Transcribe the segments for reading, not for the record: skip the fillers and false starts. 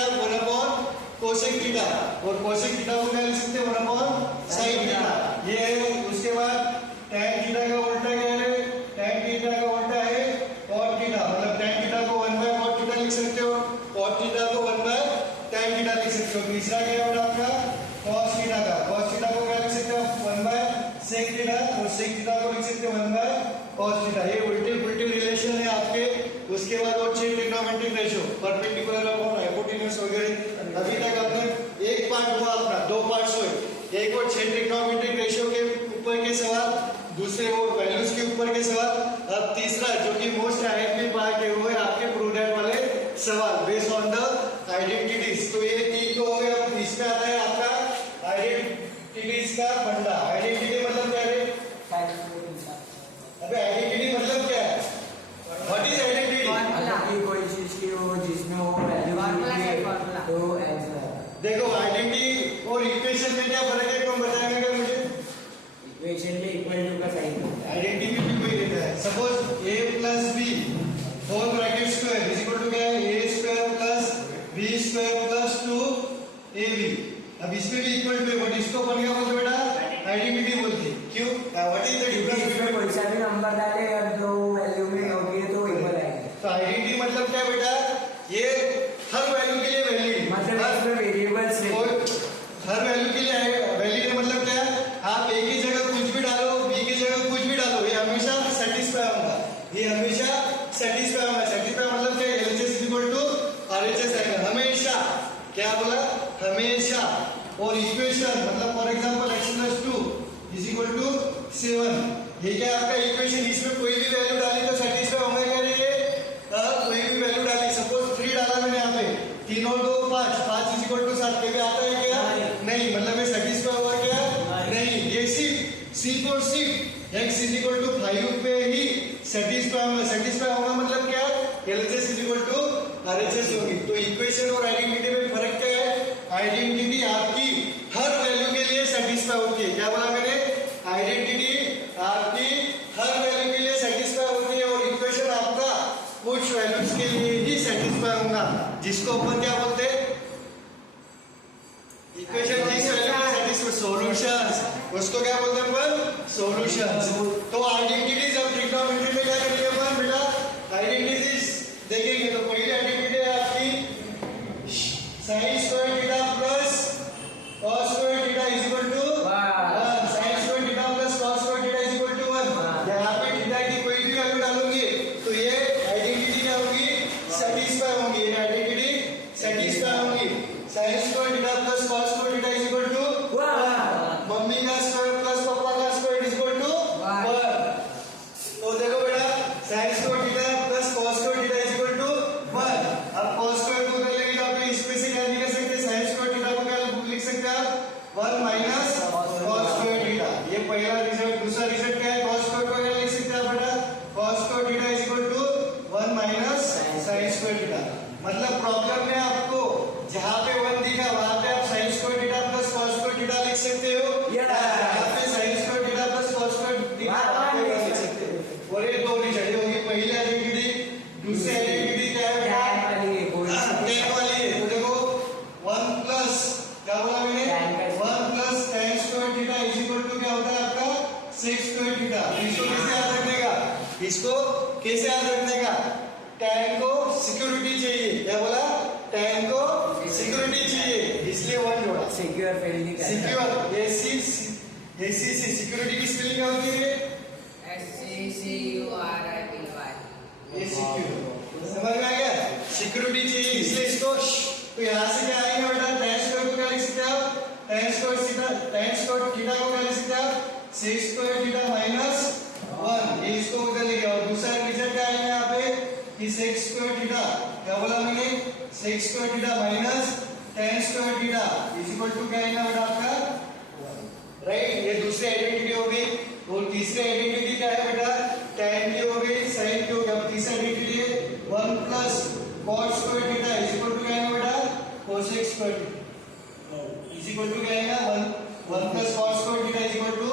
आप 1/cosec theta, और cosec theta को क्या लिख सकते हैं 1/sin थीटा। ये है। उसके बाद tan थीटा का उल्टा क्या है, tan थीटा का उल्टा है cot थीटा, मतलब tan थीटा को 1/cot थीटा लिख सकते हो, cot थीटा को 1/tan थीटा लिख सकते हो। तीसरा क्या है आपका cos थीटा का, cos थीटा को क्या लिख सकते हो 1/sec थीटा, और sec थीटा को लिख सकते हो 1/cos थीटा। ये उल्टे पुल्टे रिलेशन है आपके। उसके बाद और 6 trigonometric ratio, perpendicular upon hypotenuse वगैरह। अभी तक अपने एक पार्ट हुआ अपना, 2 पार्ट्स हुए, एक और 6 ट्रिग्नोमेट्रिक रेशियो के ऊपर के सवाल, दूसरे वो वैल्यूज के ऊपर के सवाल। अब तीसरा जो कि मोस्ट आईएमपी पार्ट है वो है आपके प्रूडेंट वाले सवाल बेस्ड ऑन द आइडेंटिटीज। तो ये 3 तो हो गया। अब इसमें आता है आपका आइडेंटिटीज का बंडा। आइडेंटिटी मतलब क्या है? अबे आइडेंटिटी मतलब क्या है? What is identity? कोई चीज की हो जिसमें वो वैल्यू तो देखो आइडेंटिटी और इक्वेशन में क्या फर्क है, कौन बताएगा क्या मुझे? इक्वेशन में इक्वल टू का साइन होता है, आइडेंटिटी भी वही रहता है। Suppose a plus b whole bracket square is equal to क्या है a square plus b square plus 2ab। अब इसमें भी इक्वल टू है, बट इसको अपन क्या बोलते बेटा? आइडेंटिटी बोलते हैं। क्यों? What is the difference? इसमें कोई सा भी नंबर डाले और जो वैल्यू में होगी तो इक्वल आएगा। तो आइडेंटिटी मतलब क्या बेटा? ये हर वैल्यू के लिए वैलिड, मतलब इसमें वेरिएबल्स नहीं, हर वैल्यू के लिए वैलिड है। मतलब क्या? आप a की जगह कुछ भी डालो, b की जगह कुछ भी डालो, ये हमेशा सेटिस्फाई होगा, ये हमेशा सेटिस्फाई होगा। सेटिस्फाई मतलब क्या? LHS इक्वल टू RHS आएगा हमेशा। क्या बोला? हमेशा। और इक्वेशन मतलब for example x + 2 is equal to 7, ये क्या आपका इक्वेशन? इसमें कोई भी वैल्यू डाली तो सेटिस्फाई होगा क्या? ये कोई भी वैल्यू डाली, सपोज 3 डाला मैंने यहाँ पे, 3 और 2 5, 5 इज इक्वल टू 7, पे आता है क्या? नहीं, मतलब ये सेटिस्फाई हुआ क्या? नहीं। ये सिर्फ और सिर्फ x इज इक्वल टू 5 पे ही सेटिस्फाई होगा। सेटिस्फाई होगा मतलब क्या? LHS is equal to RHS होगी। तो इक्वेशन और आइडेंटिटी में फर्क क्या है? आइडेंटिटी आपकी हर वैल्यू के लिए सेटिस्फाई होती है। क्या बोला मैंने? आइडेंटिटी आपकी हर वैल्यू के लिए सेटिस्फाई होती है, और इक्वेशन आपका कुछ वैल्यूज के लिए ही सेटिस्फाई होगा, जिसको अपन क्या बोलते हैं? इक्वेशन किस वैल्यू के सेटिस्फाई? सॉल्यूशंस। उसको क्या बोलते हैं अपन? सॉल्यूशंस। तो आइडेंटिटीज अब ट्रिग्नोमेट्री में क्या करेंगे अपन बेटा? आइडेंटिटीज देखेंगे। तो पहली आइडेंटिटी है आपकी sin square theta plus cos square theta is equal to 1। sin square theta plus cos square theta is equal to 1। यहाँ पे थीटा की कोई भी वैल्यू डालोगे तो ये आइडेंटिटी क्या होगी? सेटिस्फाई होगी। ये आइडेंटिटी सेटिस्फाई होगी। sin square theta plus cos square theta is equal to 1। Mummy का स्क्वायर प्लस पापा का स्क्वायर इज इक्वल टू 1। तो देखो बेटा sin square theta plus cos square theta is equal to 1। अब cos square को कर लेंगे तो आप इसमें से क्या लिख सकते हैं? sin स्क्वायर थीटा को क्या लिख सकते हैं आप? 1 माइनस cos स्क्वायर थीटा। ये पहला रिजल्ट। दूसरा रिजल्ट क्या है? cos स्क्वायर को क्या लिख सकते हैं आप बेटा? cos square theta is equal to 1 minus sin square theta. मतलब प्रॉब्लम में आपको जहां पे 1 दिखा वहां पे आप sin square theta plus cos square theta लिख सकते हो, जहां पे sin square theta plus cos square theta वहां पे लिख सकते हो। और ये दो रिजल्ट होगी। पहली आइडेंटिटी, दूसरी आइडेंटिटी क्या है? tan वाली है। तो देखो 1 प्लस क्या बोला मैंने? 1 plus tan square theta is equal to क्या होता है आपका? sec square theta. इसको कैसे याद रखने का? इसको कैसे याद रखने का? tan को सिक्योरिटी चाहिए। क्या बोला? tan को सिक्योरिटी चाहिए, इसलिए 1 जोड़ा। सिक्योर फील्ड की सिक्योर एसी सिक्योरिटी की स्पेलिंग क्या होती है? SECURITY। ये सिक्योर। समझ में आ गया? सिक्योरिटी चाहिए इसलिए इसको। तो यहाँ से क्या आएगा बेटा? tan स्क्वायर को क्या लिख सकते हैं आप? tan स्क्वायर थीटा को क्या लिख सकते हैं आप? sec square theta minus 1। ये इसको उधर ले गया। और दूसरा रिजल्ट क्या आएगा यहाँ पे कि sec स्क्वायर थीटा, क्या बोला मैंने? sec square theta minus tan square theta is equal to क्या आएगा बेटा आपका? राइट। ये दूसरी आइडेंटिटी हो गई। और तीसरी आइडेंटिटी क्या है बेटा? tan की हो गई, sin की हो गई। अब तीसरी आइडेंटिटी है 1 plus cos square theta is equal to क्या है बेटा? cosec square is equal to क्या है? 1 plus cos square theta is equal to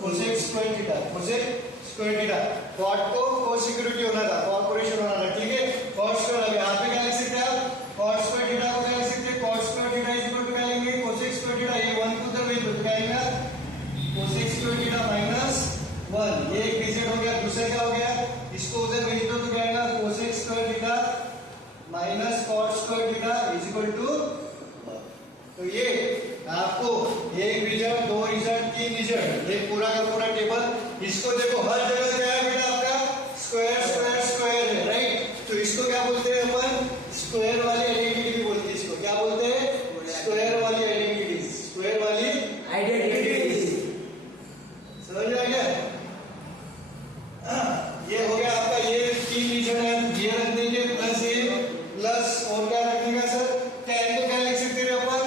cosec square theta. cosec square theta cot को cos सिक्योरिटी होना था, कॉर्पोरेशन होना था, ठीक है? cos square. अब यहाँ पे क्या लिख सकते हैं आप? cos स्क्वायर थीटा को क्या लिख सकते हैं? इक्वल टू, तो ये आपको एक रिजल्ट, दो रिजल्ट, तीन रिजल्ट, ये पूरा का पूरा टेबल, इसको देखो हर जगह क्या है बेटा आपका स्क्वायर स्क्वायर स्क्वायर है, राइट। तो इसको क्या बोलते हैं अपन, स्क्वायर वाली आइडेंटिटी बोलते हैं। इसको क्या बोलते हैं, स्क्वायर वाली आइडेंटिटी, स्क्वायर वाली आइडेंटिटी। समझ आ गया। ये हो गया आपका, ये तीन रीजन है, ये रख देंगे प्लस ये प्लस, और क्या रखने का सर, tan को क्या लिख सकते हैं अपन,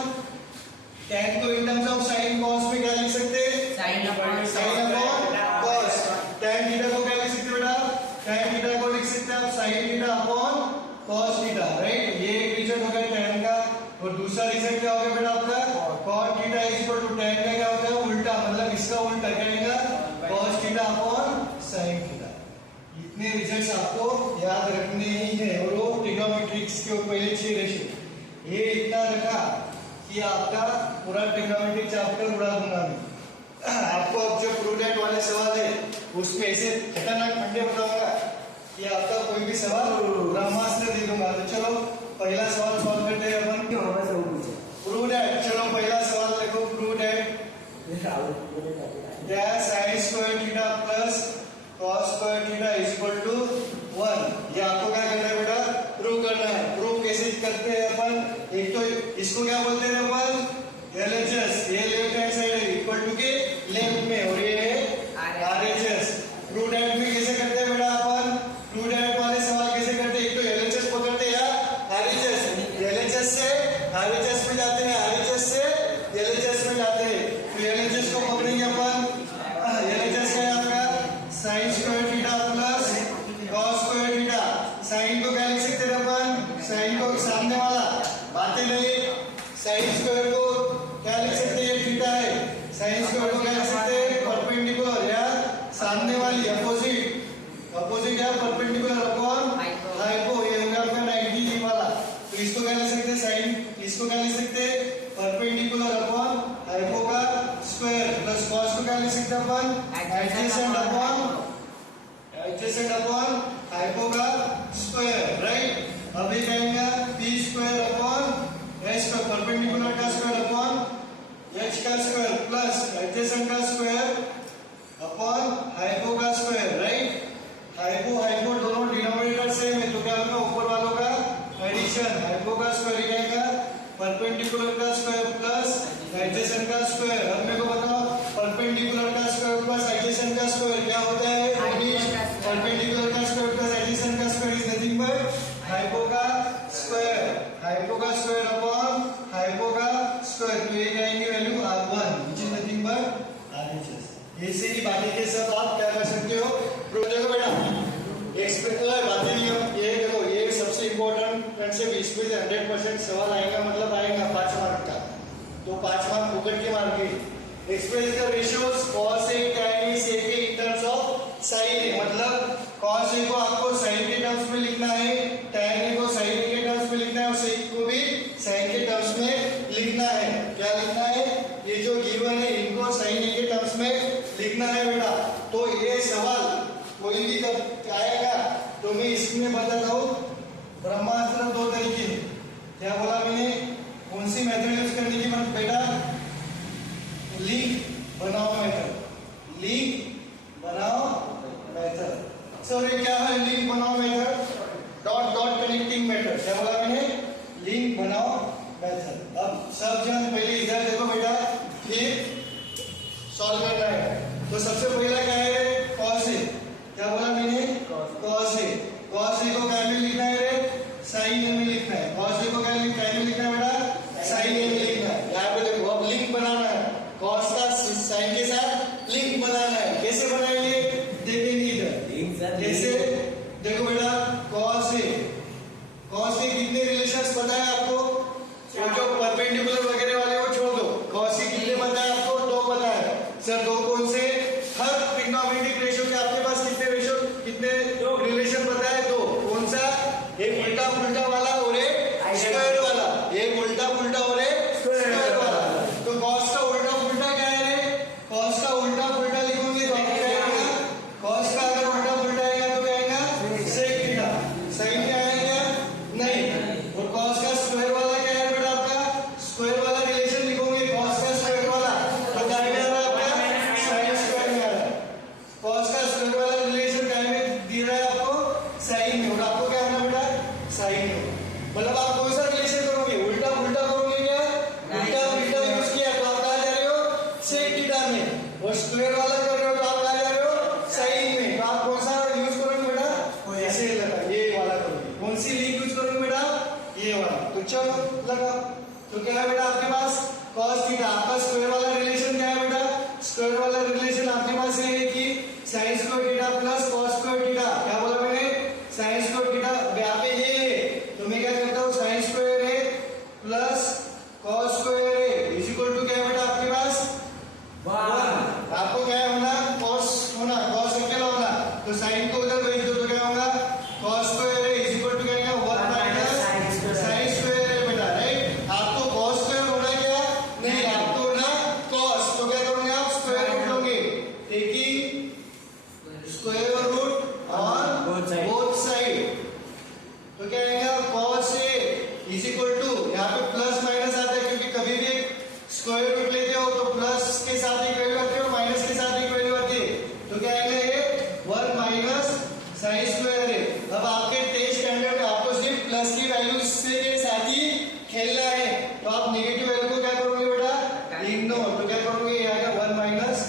tan को इन टर्म्स ऑफ sin cos में क्या लिख सकते हैं, sine upon cos। tan theta को क्या लिख सकते हैं बेटा, tan थीटा को लिख सकते हैं आप sin theta upon cos theta, right. ये एक रीजन हो गया tan का, और दूसरा रीजन क्या हो गया बेटा आपका, cot theta is equal to tan का क्या होता है उल्टा, मतलब इसका उल्टा क्या आएगा, cos theta upon sin theta. इतने रिजल्ट्स आपको याद रखने ही है, और वो ट्रिग्नोमेट्रिक्स के पहले 6 रेशियो, ये इतना रखा कि आपका पूरा ट्रिग्नोमेट्रिक चैप्टर उड़ा दूंगा मैं। आपको अब जो प्रूडेंट वाले सवाल है उसमें ऐसे खतरनाक फंडे बताऊंगा कि आपका कोई भी सवाल ब्रह्मास्त्र दे दूंगा। तो चलो पहला सवाल सॉल्व करते हैं अपन। क्यों होगा सब कुछ प्रूडेंट, चलो पहला सवाल देखो, प्रूडेंट क्या, sin square theta plus cos square theta is equal to 1। ये आपको क्या करना है बेटा, प्रूव करना है। प्रूव कैसे करते हैं अपन, एक तो इसको क्या बोलते हैं अपन, LHS, ये लेफ्ट हैंड साइड है इक्वल टू के लेफ्ट में, और ये है RHS। प्रूडेंट में कैसे करते हैं बेटा अपन, प्रूडेंट वाले सवाल कैसे करते हैं, एक तो LHS पकड़ते हैं या RHS, LHS से RHS में जाते हैं, RHS से LHS में जाते हैं। तो LHS को पकड़ेंगे अपन, LHS का है आपका sin square theta plus cos square theta. sin को क्या लिख सकते हैं अपन, sin को सामने वाला, बातें नहीं, sin स्क्वायर को क्या लिख सकते हैं, थीटा है, sin स्क्वायर को क्या लिख सकते हैं, परपेंडिकुलर या सामने वाली, अपोजिट, अपोजिट या परपेंडिकुलर अपॉन हाइपो, ये होगा आपका 90 डिग्री वाला। तो इसको क्या लिख सकते हैं, sin, इसको क्या लिख सकते हैं, परपेंडिकुलर अपॉन हाइपो का स्क्वायर, प्लस cos को क्या लिख सकते हैं अपन, एडजेसेंट अपॉन हाइपो का स्क्वायर, राइट। अब ये कहेंगे p स्क्वायर अपॉन h का परपेंडिकुलर का स्क्वायर अपॉन h का स्क्वायर प्लस एडजेसेंट का स्क्वायर अपॉन हाइपो का स्क्वायर, राइट। हाइपो हाइपो दोनों डिनोमिनेटर सेम है, तो क्या होगा ऊपर वालों का एडिशन, हाइपो का स्क्वायर कहेगा परपेंडिकुलर का स्क्वायर प्लस एडजेसेंट का स्क्वायर। अब मेरे को बताओ परपेंडिकुलर का स्क्वायर प्लस एडजेसेंट का स्क्वायर क्या होता है, परपेंडिकुलर का स्क्वायर प्लस एडजेसेंट का square is nothing but hypo का स्क्वायर, हाइपो का स्क्वायर अपॉन हाइपो का स्क्वायर। तो ये जाएंगे value R1 which is nothing but RHS। ऐसे ही बाकी के सब आप क्या कर सकते हो, प्रूव देखो बेटा, एक्सपेक्टेड बातें नहीं हो, ये देखो ये सबसे इंपॉर्टेंट कंसेप्ट, इसमें से 100% सवाल आएगा, मतलब आएगा 5 मार्क का, तो 5 मार्क फुकट के मार्क के। Express the ratios cos A tan A sec A in terms of sin A, मतलब cos A को आपको sin के टर्म्स में लिखना है, tan A को sin A के टर्म्स में लिखना है, और sec को भी sin के टर्म्स में लिखना है। क्या लिखना है, ये जो गिवन है इनको sin A के टर्म्स में लिखना है बेटा। तो ये सवाल कोई भी कब आएगा तो मैं इसमें बताता हूँ, ब्रह्मास्त्र 2 तरीके, क्या बोला मैंने, कौन सी मेथड यूज करने की, मतलब बेटा लिंक बनाओ मेथड, लिंक बनाओ मेथड। सर ये क्या है लिंक बनाओ method, dot dot connecting method, क्या बोला मैंने, लिंक बनाओ मेथड। अब सब जन पहले इधर देखो बेटा, फिर सॉल्व करना है। तो सबसे पहला क्या है, cos A, क्या बोला मैंने, cos A, cos A को क्या में लिखना है रे, sin A में लिखना है, cos A को क्या में लिखना है बेटा, sin A में लिखना है। यहाँ पे देखो अब लिंक बनाना है, cos का sin के साथ लिंक बनाना है, कैसे बनाएंगे देखेंगे इधर, जैसे देखो बेटा cos A कितने रिलेशंस पता है आपको, जो परपेंडिकुलर वगैरह वाले वो छोड़ दो, cos A कितने पता है आपको, 2 पता है। सर 2 कौन से, हर ट्रिग्नोमेट्रिक रेशियो के आपके पास कितने रेशियो, कितने रिलेशन पता है, 2। कौन सा, एक उल्टा पुल्टा वाला और एक स्क्वायर वाला, एक उल्टा पुल्टा और एक स्क्वायर वाला। तो cos का उल्टा पुल्टा क्या है रे, cos का उल्टा पुल्टा लिखोगे तो आपको क्या आएगा, cos का अगर उल्टा पुल्टा आएगा तो क्या आएगा, sec थीटा। sin क्या आएगा, नहीं, और cos का स्क्वायर वाला क्या और स्क्वायर वाला कर रहे हो तो आप कहाँ जा रहे हो साइन में, तो आप कौन सा यूज करोगे बेटा, ऐसे लगा ये वाला करोगे। कौन सी लिंक यूज करोगे बेटा, ये वाला। तो चलो लगा, तो क्या है बेटा आपके पास cos थीटा। आपका स्क्वायर वाला रिलेशन क्या है बेटा, स्क्वायर वाला रिलेशन आपके पास ये है कि sin square theta plus cos square theta. क्या बोला मैंने, sin स्क्वायर थीटा। अब यहाँ पे ये है तो मैं क्या करता हूँ, sin स्क्वायर है प्लस cos स्क्वायर है इज इक्वल टू क्या है बेटा आपके पास 1। आपको क्या होना, cos होना, cos अकेला होना, तो sin को उधर भेज दो तो क्या होगा cos स्क्वायर है इज इक्वल टू क्या है 1 माइनस sin स्क्वायर है बेटा, राइट। आपको cos स्क्वायर होना क्या नहीं, आपको होना cos, तो क्या करोगे आप स्क्वायर रूट लोगे, taking square root on both side. तो क्या आएगा cos a is equal to, यहाँ पे प्लस माइनस आता है क्योंकि कभी भी एक स्क्वायर रूट लेते हो तो प्लस के साथ एक वैल्यू आती है और माइनस के साथ एक वैल्यू आती है, तो क्या आएगा ये 1 माइनस साइन स्क्वायर है। अब आपके टेस्ट स्टैंडर्ड में आपको सिर्फ प्लस की वैल्यू से के साथ ही खेलना है, तो आप नेगेटिव वैल्यू को क्या करोगे बेटा, इग्नोर। तो क्या करोगे, ये आएगा 1 माइनस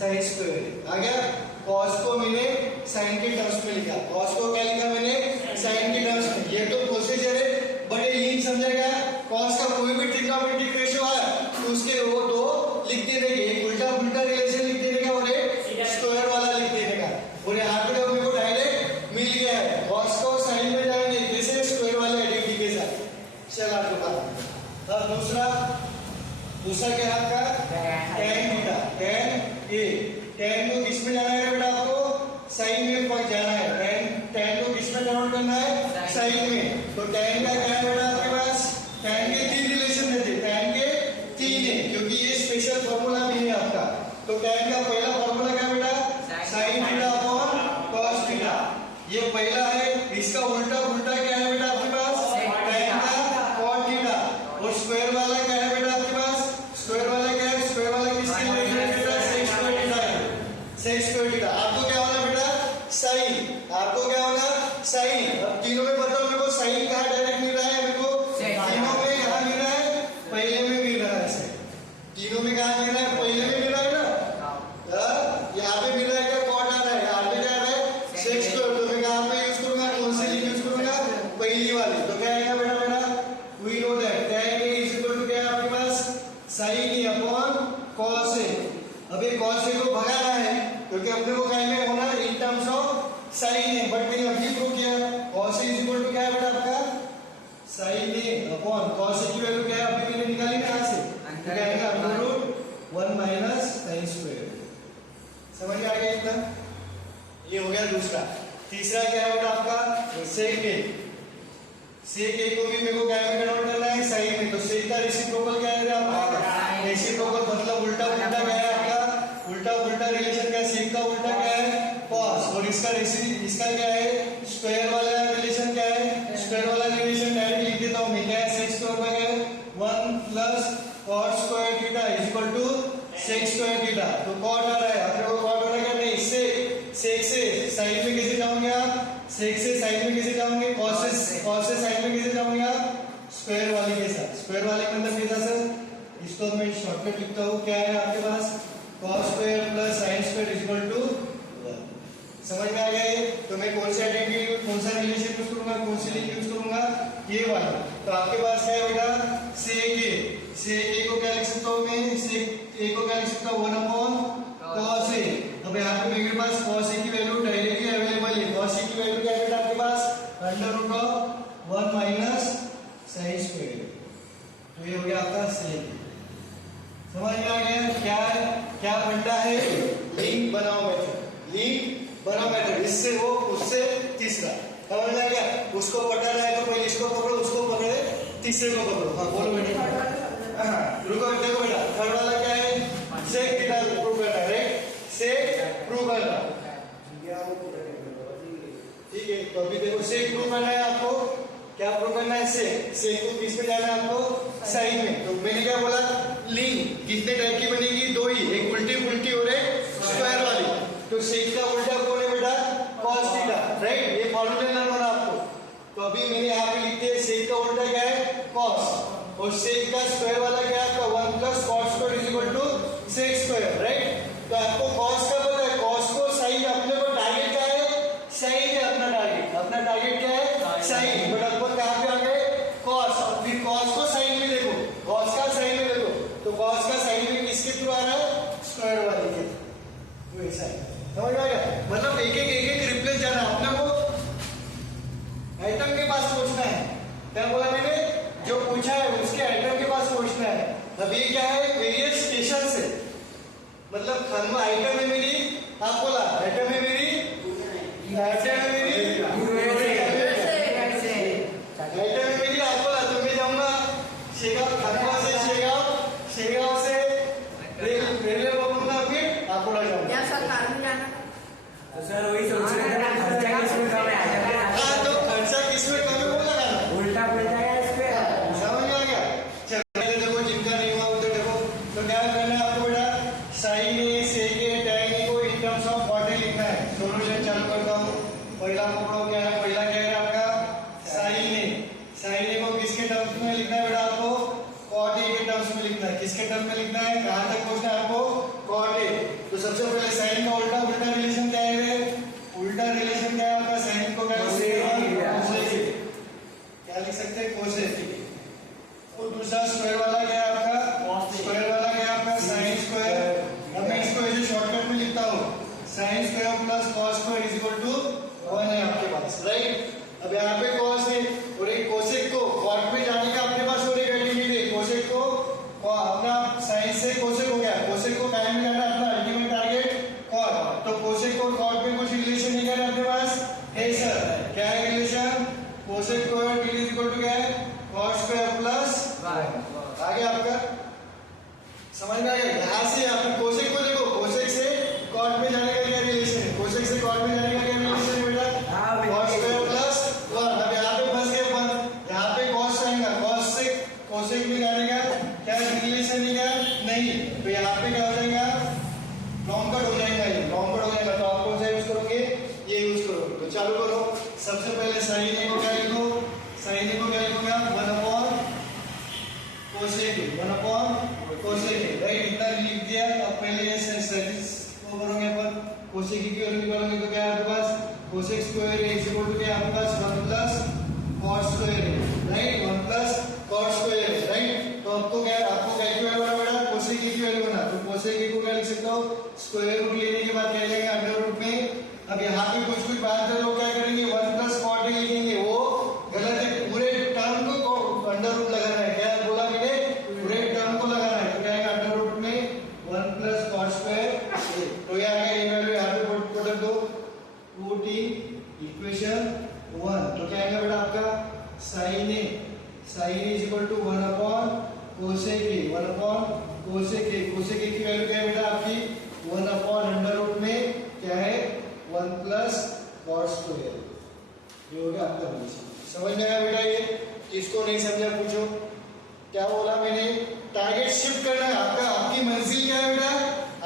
साइन स्क्वायर आ गया। cos को मैंने साइन के टर्म्स में लिखा, cos को क्या लिखा मैंने साइन के टर्म्स में। ये तो प्रोसीजर है बट ये लिंक समझा गया। cos का कोई भी ट्रिग्नोमेट्रिक रेशियो है तो उसके वो दो लिख देने के, एक उल्टा उल्टा रिलेशन लिख देने का और एक स्क्वायर वाला लिख देने का, और यहाँ पे अपने को डायरेक्ट मिल गया है। cos को साइन में जाएंगे जैसे स्क्वायर वाले आइडेंटिटी के साथ। चला चुका। अब दूसरा क्या है आपका tan theta, tan a। tan को किस में जाना है बेटा, आपको साइन में पर जाना है। tan को किस में कन्वर्ट करना है, साइन में। तो tan का क्या है बेटा आपके पास, tan के 3 रिलेशन देते, tan के 3 है क्योंकि ये स्पेशल फॉर्मूला भी है आपका। तो tan का पहला फॉर्मूला क्या है बेटा, sin theta upon cos theta, ये पहला है। इसका उल्टा उल्टा क्या है बेटा आपके पास, tan का cot थीटा। और स्क्वायर वाला क्या है बेटा आपके पास, स्क्वायर वाला क्या है, स्क्वायर वाला किसके रिलेटेड है बेटा, sec स्क्वायर थीटा है, sec स्क्वायर थीटा। आपको क्या होना बेटा sin, आपको क्या होना sin। अब तीनों में बताओ मेरे को sin कहाँ डायरेक्ट मिल रहा है, मेरे को तीनों में कहाँ मिल रहा है, पहले में मिल रहा है। तीनों में कहाँ मिल रहा है, पहले में मिल रहा है ना। यहाँ पे मिल रहा है क्या, cot आ रहा है, यहाँ पे क्या आ रहा है sec स्क्वायर। तो मैं कहाँ पे यूज करूंगा, कौन सी लिंक यूज करूंगा, पहली वाली। तो क्या आएगा बेटा मेरा, we know that tan a is equal to क्या है आपके पास sin a upon cos a। अब ये cos a को भगाना है क्योंकि अपने को क्या में होना in terms of sin a, but मैंने अभी प्रूव किया cos a is equal to क्या है बेटा आपका sin a upon cos a की वैल्यू क्या है अभी मैंने निकाली कहां से, तो क्या आएगा under root 1 minus sin square. समझ में आ गया इतना, ये हो गया दूसरा। तीसरा क्या है बेटा आपका sec a। sec a को भी मेरे को क्या में कन्वर्ट करना है, sin में। तो sec का रेसिप्रोकल क्या है आपका, रेसिप्रोकल मतलब उल्टा उल्टा क्या है आपका, उल्टा उल्टा रिलेशन क्या है, sec का उल्टा क्या है cos, और इसका क्या है स्क्वायर वाला रिलेशन क्या है, स्क्वायर वाला रिलेशन डायरेक्ट लिख देता हूं मैं, क्या है sec स्क्वायर का क्या है 1 plus cot square theta is equal to sec square theta. तो cot आ रहा है, अपने को cot होना क्या नहीं, इससे sec से साइड में कैसे जाओगे आप, sec से साइड में कैसे जाओगे, cos से साइड में कैसे जाओगे आप, स्क्वायर वाले के साथ। स्क्वायर वाले का मतलब कैसा सर, इसको मैं शॉर्टकट लिखता हूँ, क्या है आपके पास cos square plus sin square is equal to 1। समझ में आ गया ये। तो मैं कौन सा आइडेंटिटी, कौन सा रिलेशन यूज करूंगा, कौन सी लिंक यूज करूंगा, ये वाला। तो आपके पास क्या है बेटा sec a। sec a को क्या लिख सकता हूँ मैं, sec a को क्या लिख सकता हूँ 1 अपॉन cos a। अब यहाँ पे मेरे पास cos a की वैल्यू डायरेक्टली अवेलेबल है। cos a की वैल्यू क्या है बेटा आपके पास under root of 1 minus sin square. तो ये हो गया आपका sec। समझ में आ गया क्या क्या बनता है, लिंक बनाओ मेथड, लिंक बनाओ मेथड, इससे वो उससे तीसरा। समझ में आ गया, उसको पकड़ना है तो पहले इसको पकड़ो, उसको पकड़े तीसरे को पकड़ो। हाँ बोलो बेटा, रुको देखो बेटा, थर्ड वाला क्या है, sec थीटा प्रूव करना है, राइट, sec प्रूव करना। ठीक है, तो अभी देखो sec प्रूव करना है आपको, क्या प्रूव करना है, sec को किस में जाना है आपको, साइन में। तो मैंने क्या बोला, लिंक कितने टाइप की बनेगी, दो ही, एक उल्टी उल्टी और एक स्क्वायर वाली। तो sec का उल्टा कौन है बेटा, cos थीटा, राइट। ये फॉर्मूला लर्न होना आपको। तो अभी मैंने यहाँ पे लिखते हैं sec का उल्टा क्या है cos, और sec का स्क्वायर वाला क्या है आपका 1 plus cot square is equal to sec square, right. तो आपको कॉस का पता है, कॉस को साइन, अपने को टारगेट क्या है, साइन है अपना टारगेट, अपना टारगेट क्या है, साइन, बट आपको कहाँ पे आ गए, कॉस, फिर कॉस को साइन में देखो, कॉस का साइन में देखो, तो कॉस का साइन में किसके थ्रू आ रहा है, स्क्वायर वाले के, तो ऐसा है, समझ में आ गया, मतलब एक एक रिप्लेस जाना, अपने को आइटम के पास पहुंचना है, क्या बोला मैंने, जो पूछा है उसके आइटम के पास पहुंचना है। अब ये क्या है, वेरियस स्टेशन से, मतलब आइटम है मेरी, आप बोला आइटम है मेरी, आइटम है मेरी, आइटम है मेरी, आप बोला, तो मैं जाऊंगा शेगांव, खंडवा से शेगांव, शेगांव से रेलवे पकड़ूंगा, फिर आप बोला जाऊंगा, तो सर वही सोच रहे थे ना, खर्चा किसमें कम है, हाँ, तो खर्चा किसमें कम है वो लगाना, उल्टा पुल्टा है इस पे, समझ में आ गया। चलो देखो, जिनका नहीं हुआ उधर देखो, तो क्या करना है आपको बेटा, sign A, sec A, tan A को इन टर्म्स ऑफ व्हाट लिखना है। सॉल्यूशन चालू करता हूँ, पहला पकड़ो, क्या है, पहला क्या है आपका, साइन ए, साइन ए को किसके टर्म्स में लिखना है बेटा, आपको कॉट ए के टर्म्स में लिखना है, किसके टर्म में लिखना है, कहाँ तक पहुंचना है आपको, कॉट ए। तो सबसे पहले साइन का उल्टा उल्टा रिलेशन क्या है, उल्टा रिलेशन क्या है आपका, साइन को क्या लिख सकते हैं, कोसेक। और दूसरा स्क्वायर वाला क्या है आपका, स्क्वायर वाला क्या है आपका, साइन स्क्वायर। अब मैं इसको ऐसे शॉर्टकट में लिखता हूँ, sine square plus cos square is equal to 1 है आपके पास, राइट। अब यहाँ पे कॉस है और एक कोसेक को कॉट में जाने का अपने पास और एक आइडेंटिटी है, कोसेक को अपना साइन से कोसेक हो गया, कोसेक को कायम में जाना अपना अल्टीमेट टारगेट कॉट, तो कोसेक को कॉट में कुछ रिलेशन नहीं करना अपने पास है सर, क्या है relation, cosec square t is equal to क्या है, कॉट स्क्वायर प्लस आगे आपका, समझ में आ गया। यहाँ से आपने कोसेक को देखो, कोसेक से कॉट में जाने का क्या रिलेशन है, कोसेक से कॉट में जाने का क्या रिलेशन है बेटा, कॉट स्क्वायर प्लस 1। अब यहाँ पे फंस गए अपन, यहाँ पे कॉस आएगा, कॉस से कोसेक में जाने का क्या रिलेशन है क्या, नहीं, तो यहाँ पे क्या हो जाएगा, लॉन्ग कट हो जाएगा, ये लॉन्ग कट हो जाएगा, तो आप कौन सा यूज करोगे, ये यूज करोगे। तो चालू करो, सबसे पहले साइन ए को क्या लिखो, साइन ए को क्या लिखोगे आप, 1 upon cosec, 1 upon cosec, right, इतना लिख दिया। अब पहले ये सर्विस को करोगे अपन, कोसेक की वैल्यू निकालोगे तो क्या है आपके पास, cosec square is equal to क्या आपके पास, 1 plus cot square, right, 1 plus cot square, right. तो आपको क्या, आपको क्या की वैल्यू बना बेटा, कोसेक की वैल्यू बना, तो कोसेक को क्या लिख सकते हो, स्क्वायर रूट लेने के बाद क्या लेंगे, अंडर रूट में। अब यहाँ पे कुछ बात है, लोग क्या करेंगे, 1 प्लस कॉट लिखेंगे, वो गलत है, पूरे टर्म को अंडर रूट लगाना है, क्या बोला मैंने, पूरे टर्म को लगाना है, तो क्या आएगा अंडर रूट में 1 प्लस कॉट स्क्वायर, तो ये आ गया, ये वैल्यू यहाँ पे पुट कर दो, 2t इक्वेशन 1, तो क्या आएगा बेटा आपका, sine A, sine is equal to 1 upon cosec A, 1 upon cosec A, cosec A की वैल्यू क्या है बेटा आपकी, 1 अपॉन अंडर रूट में क्या है, 1 प्लस कॉट स्क्वायर, ये हो गया आपका रिलेशन। समझ में आया बेटा, ये किसको नहीं समझा पूछो, क्या बोला मैंने, टारगेट शिफ्ट करना है आपका, आपकी मंजिल क्या है बेटा,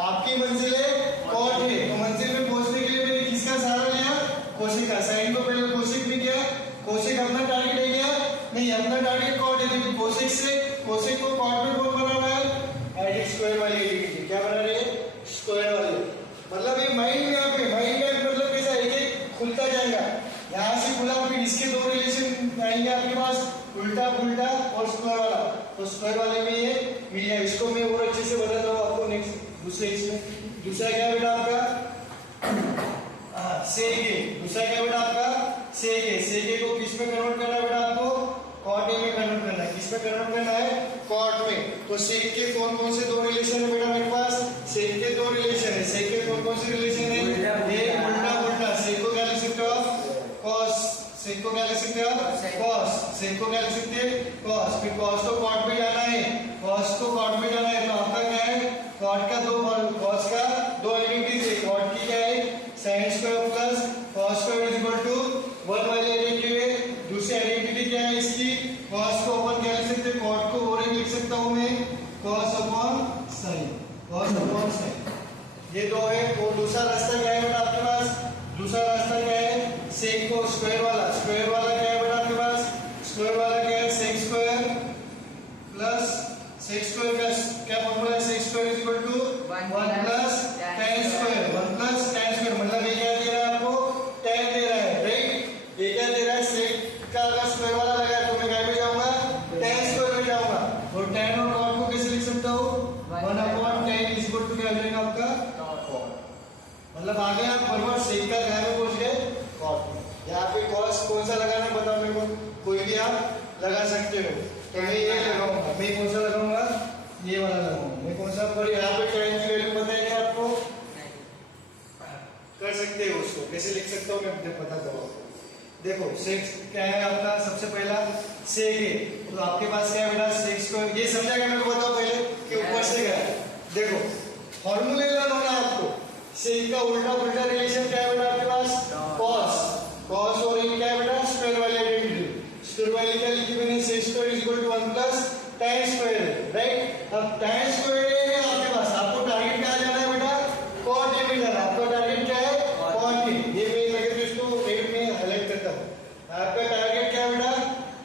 आपकी मंजिल है कॉट है, तो मंजिल में पहुंचने के लिए मैंने किसका सहारा लिया, कोसेक का, साइन को पहले कोसेक में किया, कोसेक अपना टारगेट है क्या, नहीं, अपना टारगेट कॉट है, लेकिन कोसेक से कोसेक को कॉट में कौन बना रहा है, एडिट स्क्वायर वाली एडिट, क्या बना रही है, स्क्वायर वाली, मतलब ये माइंड में, यहाँ पे माइंड का मतलब कैसा, एक एक खुलता जाएगा, यहाँ से खुला, फिर इसके दो रिलेशन आएंगे आपके पास, उल्टा पुल्टा और स्क्वायर वाला, तो स्क्वायर वाले में ये मिल जाए, इसको मैं और अच्छे से बता दूँ आपको नेक्स्ट दूसरे इसमें। दूसरा क्या बेटा आपका, सेक ए, दूसरा क्या बेटा आपका, सेक ए, सेक ए को किस में कन्वर्ट करना है बेटा आपको, कॉट ए में कन्वर्ट करना है, किस में कन्वर्ट करना है, कॉट में। तो सेक के कौन कौन से दो रिलेशन है बेटा मेरे पास, सेक के दो रिलेशन है, सेक के कौन कौन से रिलेशन है, एक उल्टा उल्टा, सेक को क्या लिख सकते हो आप, कॉस, सेक को क्या लिख सकते हो आप, कॉस, सेक को क्या लिख सकते हैं, कॉस, फिर कॉस को कॉट में जाना है, कॉस को कॉट में जाना है, तो आपका क्या है, कॉट का दो, कॉस का दो आइडेंटिटीज है, कॉट की क्या है, sine square plus cos square is equal to 1 वाली आइडेंटिटी है। दूसरी आइडेंटिटी क्या है इसकी, कॉस को अपन क्या लिख सकते हैं, कॉट को और लिख सकता हूं मैं, cos upon sine, cos upon sine, ये दो है। और दूसरा रास्ता क्या है बेटा आपके पास, दूसरा रास्ता क्या है, सेक को स्क्वायर वाला, स्क्वायर वाला क्या है बेटा आपके पास, स्क्वायर वाला क्या है, sec square plus sec square का क्या फॉर्मूला है, sec square is equal to 1 plus मतलब आगे आप बराबर सेक का क्या में पहुंच गए कॉट में। यहाँ पे कॉस कौन सा लगाना है बताओ मेरे को, कोई भी आप लगा सकते हो। तो मैं ये लगाऊंगा, मैं कौन सा लगाऊंगा, ये वाला लगाऊंगा। मैं कौन सा, पर यहाँ पे tan की वैल्यू पता है क्या आपको, कर सकते हो उसको कैसे लिख सकता हूँ मैं बताता हूँ आपको। देखो सेक्स क्या है आपका, सबसे पहला सेक है, तो आपके पास क्या है बेटा सेक्स को, ये समझा क्या मेरे को बताओ पहले कि ऊपर से क्या है। देखो फॉर्मूले लर्न होना है आपको। सेक का उल्टा उल्टा रिलेशन क्या है बेटा आपके पास, कॉस, कॉस और ये क्या है बेटा स्क्वायर वाली आइडेंटिटी। स्क्वायर वाली क्या लिखी मैंने, sec square is equal to 1 plus tan square, right. अब tan स्क्वायर है आपके पास, आपको टारगेट क्या जाना है बेटा, कॉट ए में जाना है। आपका टारगेट क्या है, कॉट ए। ये मैं लगे तो इसको रेड में हाईलाइट करता हूं। आपका टारगेट क्या है बेटा,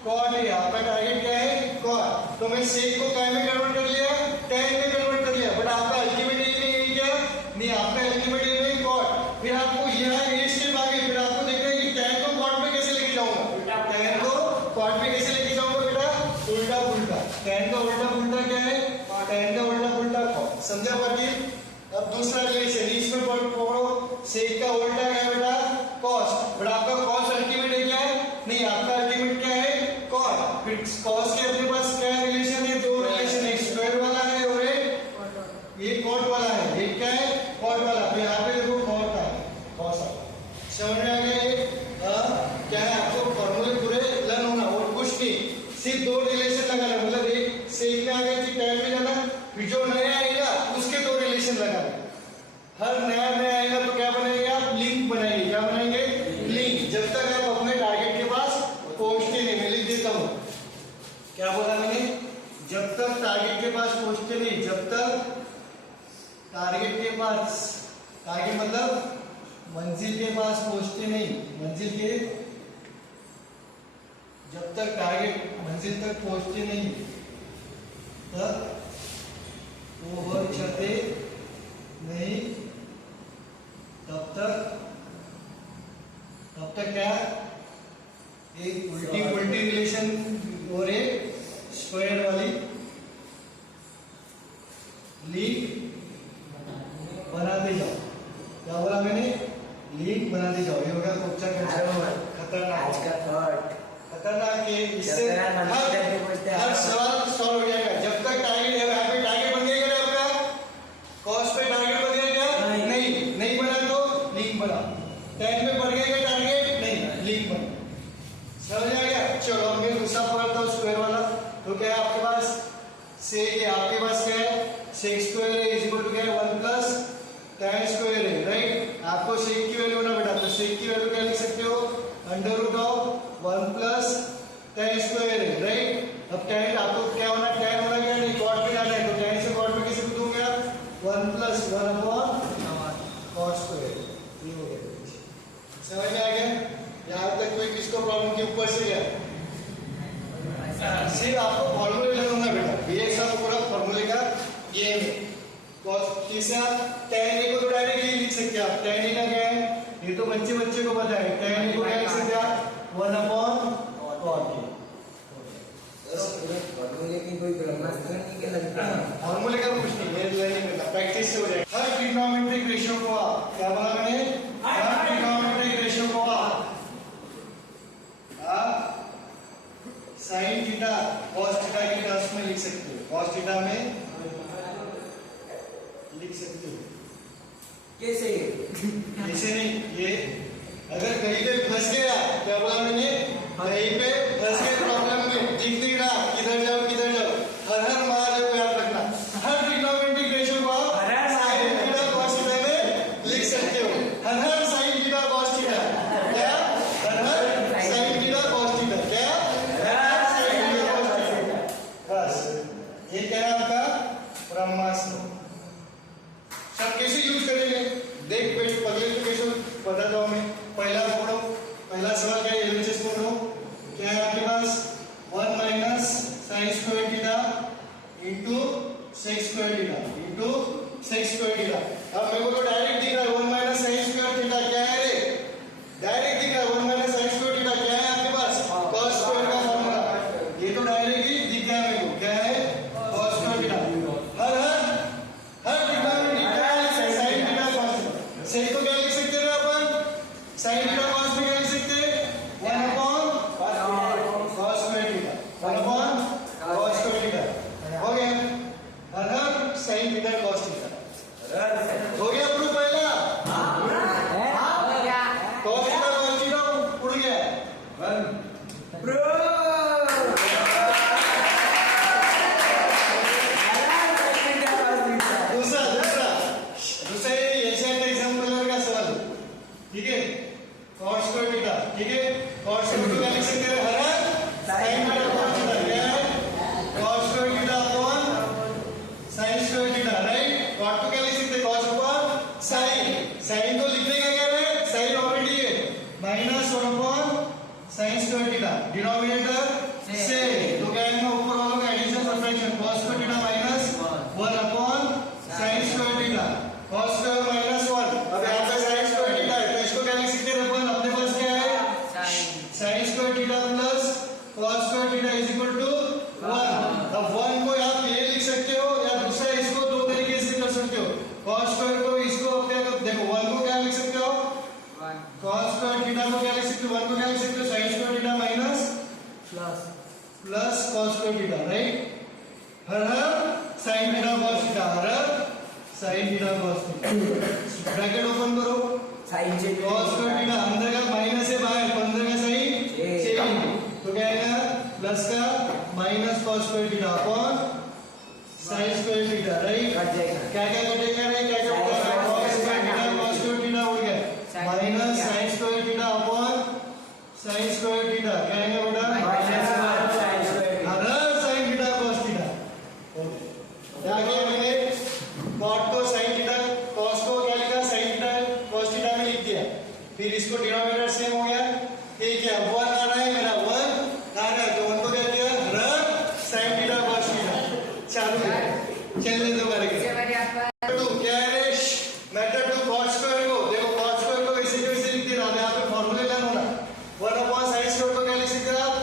कॉट ए। आपका टारगेट क्या है, कॉट। तो मैं सेक को क्या में कन्वर्ट कर लिया, tan में कन्वर्ट कर लिया, बट आपका अल्टीमेट एम है ये क्या नहीं, आपका अल्टीमेट एम है कॉट। फिर आपको यहाँ एक स्टेप आगे, फिर आपको देखना है कि tan को कॉट में कैसे लेके जाऊंगा, tan को कॉट में कैसे लेके जाऊंगा बेटा, उल्टा उल्टा। tan का उल्टा उल्टा क्या है, tan का उल्टा उल्टा कॉट। समझा बाकी। अब दूसरा रिलेशन इसमें पकड़ो, सेक का उल्टा क्या है बेटा, कॉस, बट आपका कॉस अल्टीमेट है क्या है नहीं, आपका अल्टीमेट क्या है कॉट। फिर कॉस के अपने पास क्या रिलेशन है, दो रिलेशन, एक स्क्वायर वाला है और एक ये कॉट वाला है। एक क्या है कॉट वाला, तो यहाँ पे देखो कॉट है, कॉस आ समझ में आ गया। ये क्या है, आपको फॉर्मूले पूरे लर्न होना और कुछ नहीं, सिर्फ दो रिलेशन लगाना। मतलब एक सेक में आ गया थी tan में जाना, फिर जो नया आएगा उसके दो रिलेशन लगाना। हर नया नया आएगा तो क्या बनाएंगे आप, लिंक बनाएंगे। क्या बनाएंगे, लिंक। जब तक आप अपने टारगेट के पास पहुंचते नहीं, मैं लिख देता हूं क्या बोला मैंने, जब तक टारगेट के पास पहुंचते नहीं, जब तक टारगेट के पास, टारगेट मतलब मंजिल के पास पहुंचते नहीं, मंजिल के, जब तक टारगेट मंजिल तक पहुंचते नहीं तब पहुंचते नहीं, तब तक क्या, एक उल्टी उल्टी रिलेशन और एक स्क्वायर वाली लिंक बनाते जाओ। क्या बोला मैंने, लिंक बनाते जाओ। ये हो गया कोचा खतरनाक, खतरनाक है। इससे हर सवाल सॉल्व हो जाएगा। जब तक टारगेट है, यहाँ पे टारगेट बन गया क्या आपका, कॉस पे टारगेट बन गया क्या, नहीं बना तो लिंक बना। tan में बढ़ गया क्या टारगेट, नहीं, लिंक बना। समझ आ गया। चलो मैं दूसरा पकड़ता हूँ स्क्वायर वाला। तो क्या है आपके पास, सेक है, आपके पास क्या है, सेक स्क्वायर है इज इक्वल टू क्या है 1 प्लस tan स्क्वायर है, राइट। आपको सेक की वैल्यू ना बेटा, तो सेक की वैल्यू क्या लिख सकते हो, under root of 1 plus tan square है, राइट। अब tan आपको क्या होना, tan होना क्या नहीं, कॉट में जाना है, तो tan से कॉट में कैसे दूंगा, 1 प्लस 1 अपॉन कॉट स्क्वायर। ये हो गया, समझ में आ गया। यहाँ तक कोई किसको प्रॉब्लम के ऊपर से गया, सिर्फ आपको फॉर्मूले लर्न होना बेटा। ये सब पूरा फॉर्मूले का गेम है। cos तीसरा tan a को तो डायरेक्टली लिख सकते हैं आप। tan a का क्या है, ये तो बच्चे को पता है। tan a को क्या लिख सकते हैं आप, 1 अपॉन cot a। फॉर्मूले की कोई ब्रह्मास्त्र नहीं के लगता, फॉर्मूले का कुछ नहीं, ये लर्निंग करना, प्रैक्टिस से हो जाएगा। हर ट्रिग्नोमेट्रिक रेशियो को आप, क्या बोला मैंने, हर ट्रिग्नोमेट्रिक रेशियो को आप साइन थीटा cos थीटा के टर्म्स में लिख सकते हो, cos थीटा में लिख सकते हो। कैसे नहीं, ये अगर कहीं पे फंस गया, क्या बोला मैंने, कहीं पे फंस गए प्रॉब्लम में, दिख नहीं रहा, किधर जाओ हर महादेव को याद रखना। हर ट्रिग्नोमेट्रिक रेशियो को आप साइन थीटा cos थीटा में लिख सकते हो। हर साइन थीटा cos थीटा, क्या, हर साइन थीटा cos थीटा, क्या, बस ये क्या है आपका ब्रह्मास्त्र। सब कैसे यूज करेंगे, देख बेस्ट पगले तो कैसे बताता हूं मैं। पहला पकड़ो, पहला सवाल क्या है, एलएचएस पकड़ो। क्या है आपके पास, 1 minus sine square theta into sec square theta into sec square theta. अब मेरे को तो डायरेक्ट दिख रहा है 1 माइनस साइन स्क्वायर थीटा क्या है रे, डायरेक्ट दिख रहा है 1 माइनस साइन स्क्वायर थीटा क्या है आपके पास, cos स्क्वायर का फॉर्मूला। ये तो डायरेक्ट ही दिख गया मेरे को, क्या है cos स्क्वायर थीटा। हर ट्रिग्नोमेट्री क्या है, sine theta cos theta. Sec को डिनोमिनेटर से तो क्या आएगा ऊपर वालों का addition subtraction cos square theta minus 1 upon sin square theta cos square minus 1। अब यहाँ पे sin स्क्वायर थीटा है तो इसको क्या लिख सकते हैं अपन अपने पास क्या है sin square theta plus cos square theta is equal to 1। अब 1 को आप ये लिख सकते हो या दूसरा इसको दो तरीके से कर सकते हो। cos स्क्वायर को इसको अपने देखो 1 को क्या लिख सकते हो cos स्क्वायर थीटा को क्या लिख सकते हो 1 को क्या लिख सकते हो sin square theta minus plus cos square theta right. हर sin थीटा cos थीटा हर sin theta cos theta bracket open करो साइन से cos स्क्वायर थीटा अंदर का माइनस है बाहर तो अंदर का sin चेंज तो क्या आएगा प्लस का minus cos square theta upon sin square theta right. Cut जाएगा क्या क्या कटेगा रे क्या क्या कटेगा cos square theta cos square theta हो गया minus sin square theta upon sin square theta क्या आएगा बेटा माइनस 1 साइन स्क्वायर हर sin theta cos theta okay क्या किया मैंने cot को sin थीटा cos को क्या लिखा sin थीटा cos थीटा में लिख दिया फिर इसको डिनोमिनेटर सेम हो गया ठीक है 1 आ रहा है मेरा 1 आ रहा है तो 1 को क्या किया हर sin थीटा cos थीटा चालू चलने दो करेंगे तो क्या है रे मेथड टू cos स्क्वायर को देखो cos स्क्वायर को वैसे के वैसे लिख देना अब यहाँ पे फॉर्मूले लर्न होना 1 अपॉन sin स्क्वायर को क्या लिख सकते हैं आप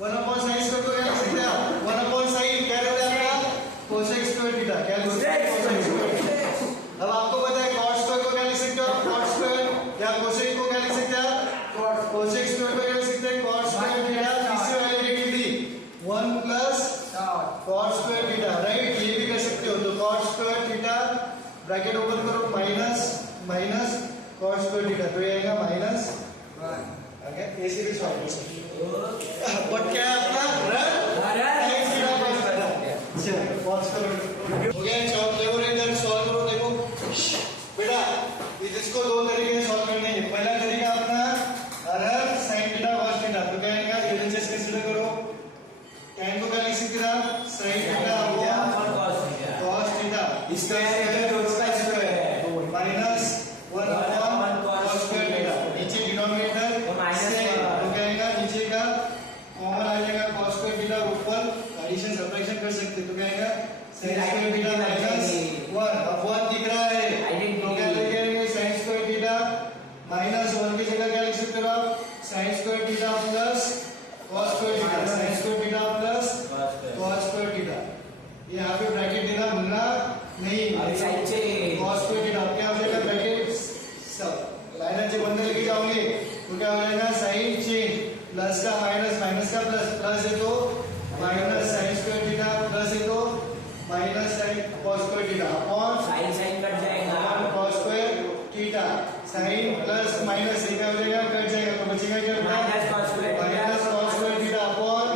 1 अपॉन sin स्क्वायर को क्या लिख सकते हैं आप 1 अपॉन sin क्या रहता है आपका cosec स्क्वायर थीटा क्या लिख सकते हैं cosec स्क्वायर। अब आपको पता है cos स्क्वायर को क्या लिख सकते हो आप cot स्क्वायर या cosec को क्या लिख सकते हैं आप cosec स्क्वायर को क्या लिख सकते हैं cot स्क्वायर थीटा किससे वाली रेट थी 1 plus cot square theta right ये भी कर सकते हो तो cot square theta bracket open करो minus minus cot square theta तो ये आएगा माइनस 1 ओके ऐसे भी सॉल्व कर सकते हो बट क्या है आपका sin थीटा cos थीटा चलो पॉज करो हो गया सॉल्व देखो इधर सॉल्व करो देखो बेटा इसको दो तरीके से सॉल्व करने हैं पहला तरीका अपना अरहर sin थीटा cos थीटा तो क्या आएगा एलएचएस कंसीडर करो tan को क्या लिख सकते हैं आप sin theta upon cos theta इसका square minus 1 upon cos square theta नीचे डिनोमिनेटर से तो क्या आएगा नीचे का कॉमन आ जाएगा cos स्क्वायर थीटा ऊपर एडिशन सब्ट्रैक्शन कर सकते तो क्या आएगा sin स्क्वायर थीटा माइनस 1 अब 1 दिख रहा है तो क्या लिखेंगे sin स्क्वायर थीटा माइनस 1 की जगह क्या लिख सकते हो आप sin square theta plus cos square theta sin square theta plus cos square theta ये यहाँ पे ब्रैकेट देना भूलना नहीं साइड से cos स्क्वायर थीटा क्या हो जाएगा ब्रैकेट सब लाइन से बंदे लेके जाओगे तो क्या हो जाएगा साइन चेंज प्लस का माइनस माइनस का प्लस प्लस है तो minus sin square theta plus है तो minus sin cos square theta upon sine sine cut जाएगा cos square theta sin plus minus ये क्या हो जाएगा कट जाएगा तो बचेगा क्या minus cos square minus cos square theta upon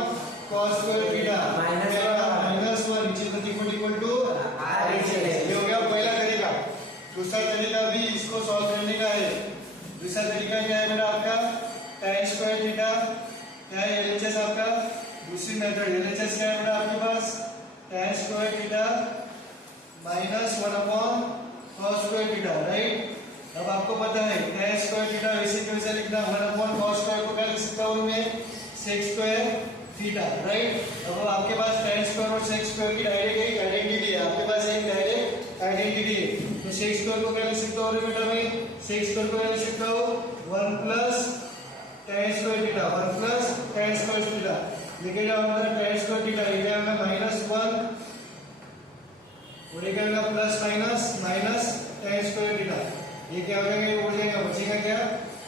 cos square theta minus 1 नीचे तो इक्वल टू ये हो गया पहला तरीका। दूसरा तरीका भी इसको सॉल्व करने का है। दूसरा तरीका क्या है मेरा आपका tan स्क्वायर थीटा क्या है एलएचएस आपका दूसरी मेथड एलएचएस क्या है मेरा आपके पास tan square theta minus 1 upon cos square theta right. अब आपको पता है tan स्क्वायर थीटा वैसे कैसे लिखना 1 अपॉन cos स्क्वायर को क्या लिख सकता हूं मैं sec स्क्वायर थीटा राइट। अब आपके पास tan स्क्वायर और sec स्क्वायर की डायरेक्ट एक आइडेंटिटी है आपके पास एक डायरेक्ट आइडेंटिटी है तो sec स्क्वायर को क्या लिख सकता हूं बेटा मैं sec स्क्वायर को क्या लिख सकता हूं 1 plus tan square theta 1 plus tan square theta लिखेगा हमारा tan स्क्वायर थीटा ये क्या होगा माइनस 1 और ये क्या होगा plus minus minus tan square theta ये क्या हो जाएगा ये उड़ जाएगा बचेगा क्या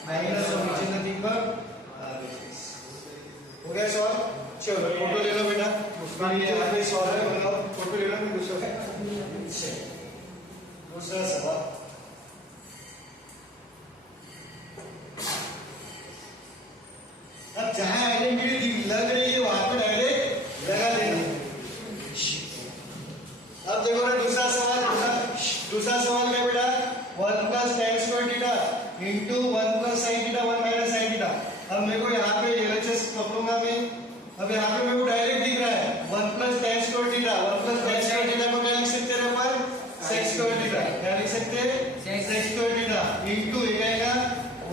माइनस और नीचे नथिंग पर हो गया सॉल्व। चलो फोटो ले लो बेटा यहाँ पे सॉल्व बनाओ फोटो ले लो मैं दूसरा सवाल अब जहां आइडेंटिटी लग रही है वहां पे डायरेक्ट लगा देना। अब देखो ना दूसरा सवाल क्या बेटा 1 plus tan square theta into 1 plus sin theta 1 minus sin theta. अब मेरे को यहाँ पे एलएचएस पकड़ूंगा मैं अब यहाँ पे मेरे को डायरेक्ट दिख रहा है 1 plus tan square theta 1 plus tan square theta को क्या लिख सकते हैं अपन sec स्क्वायर थीटा क्या लिख सकते हैं sec स्क्वायर थीटा इंटू ये आएगा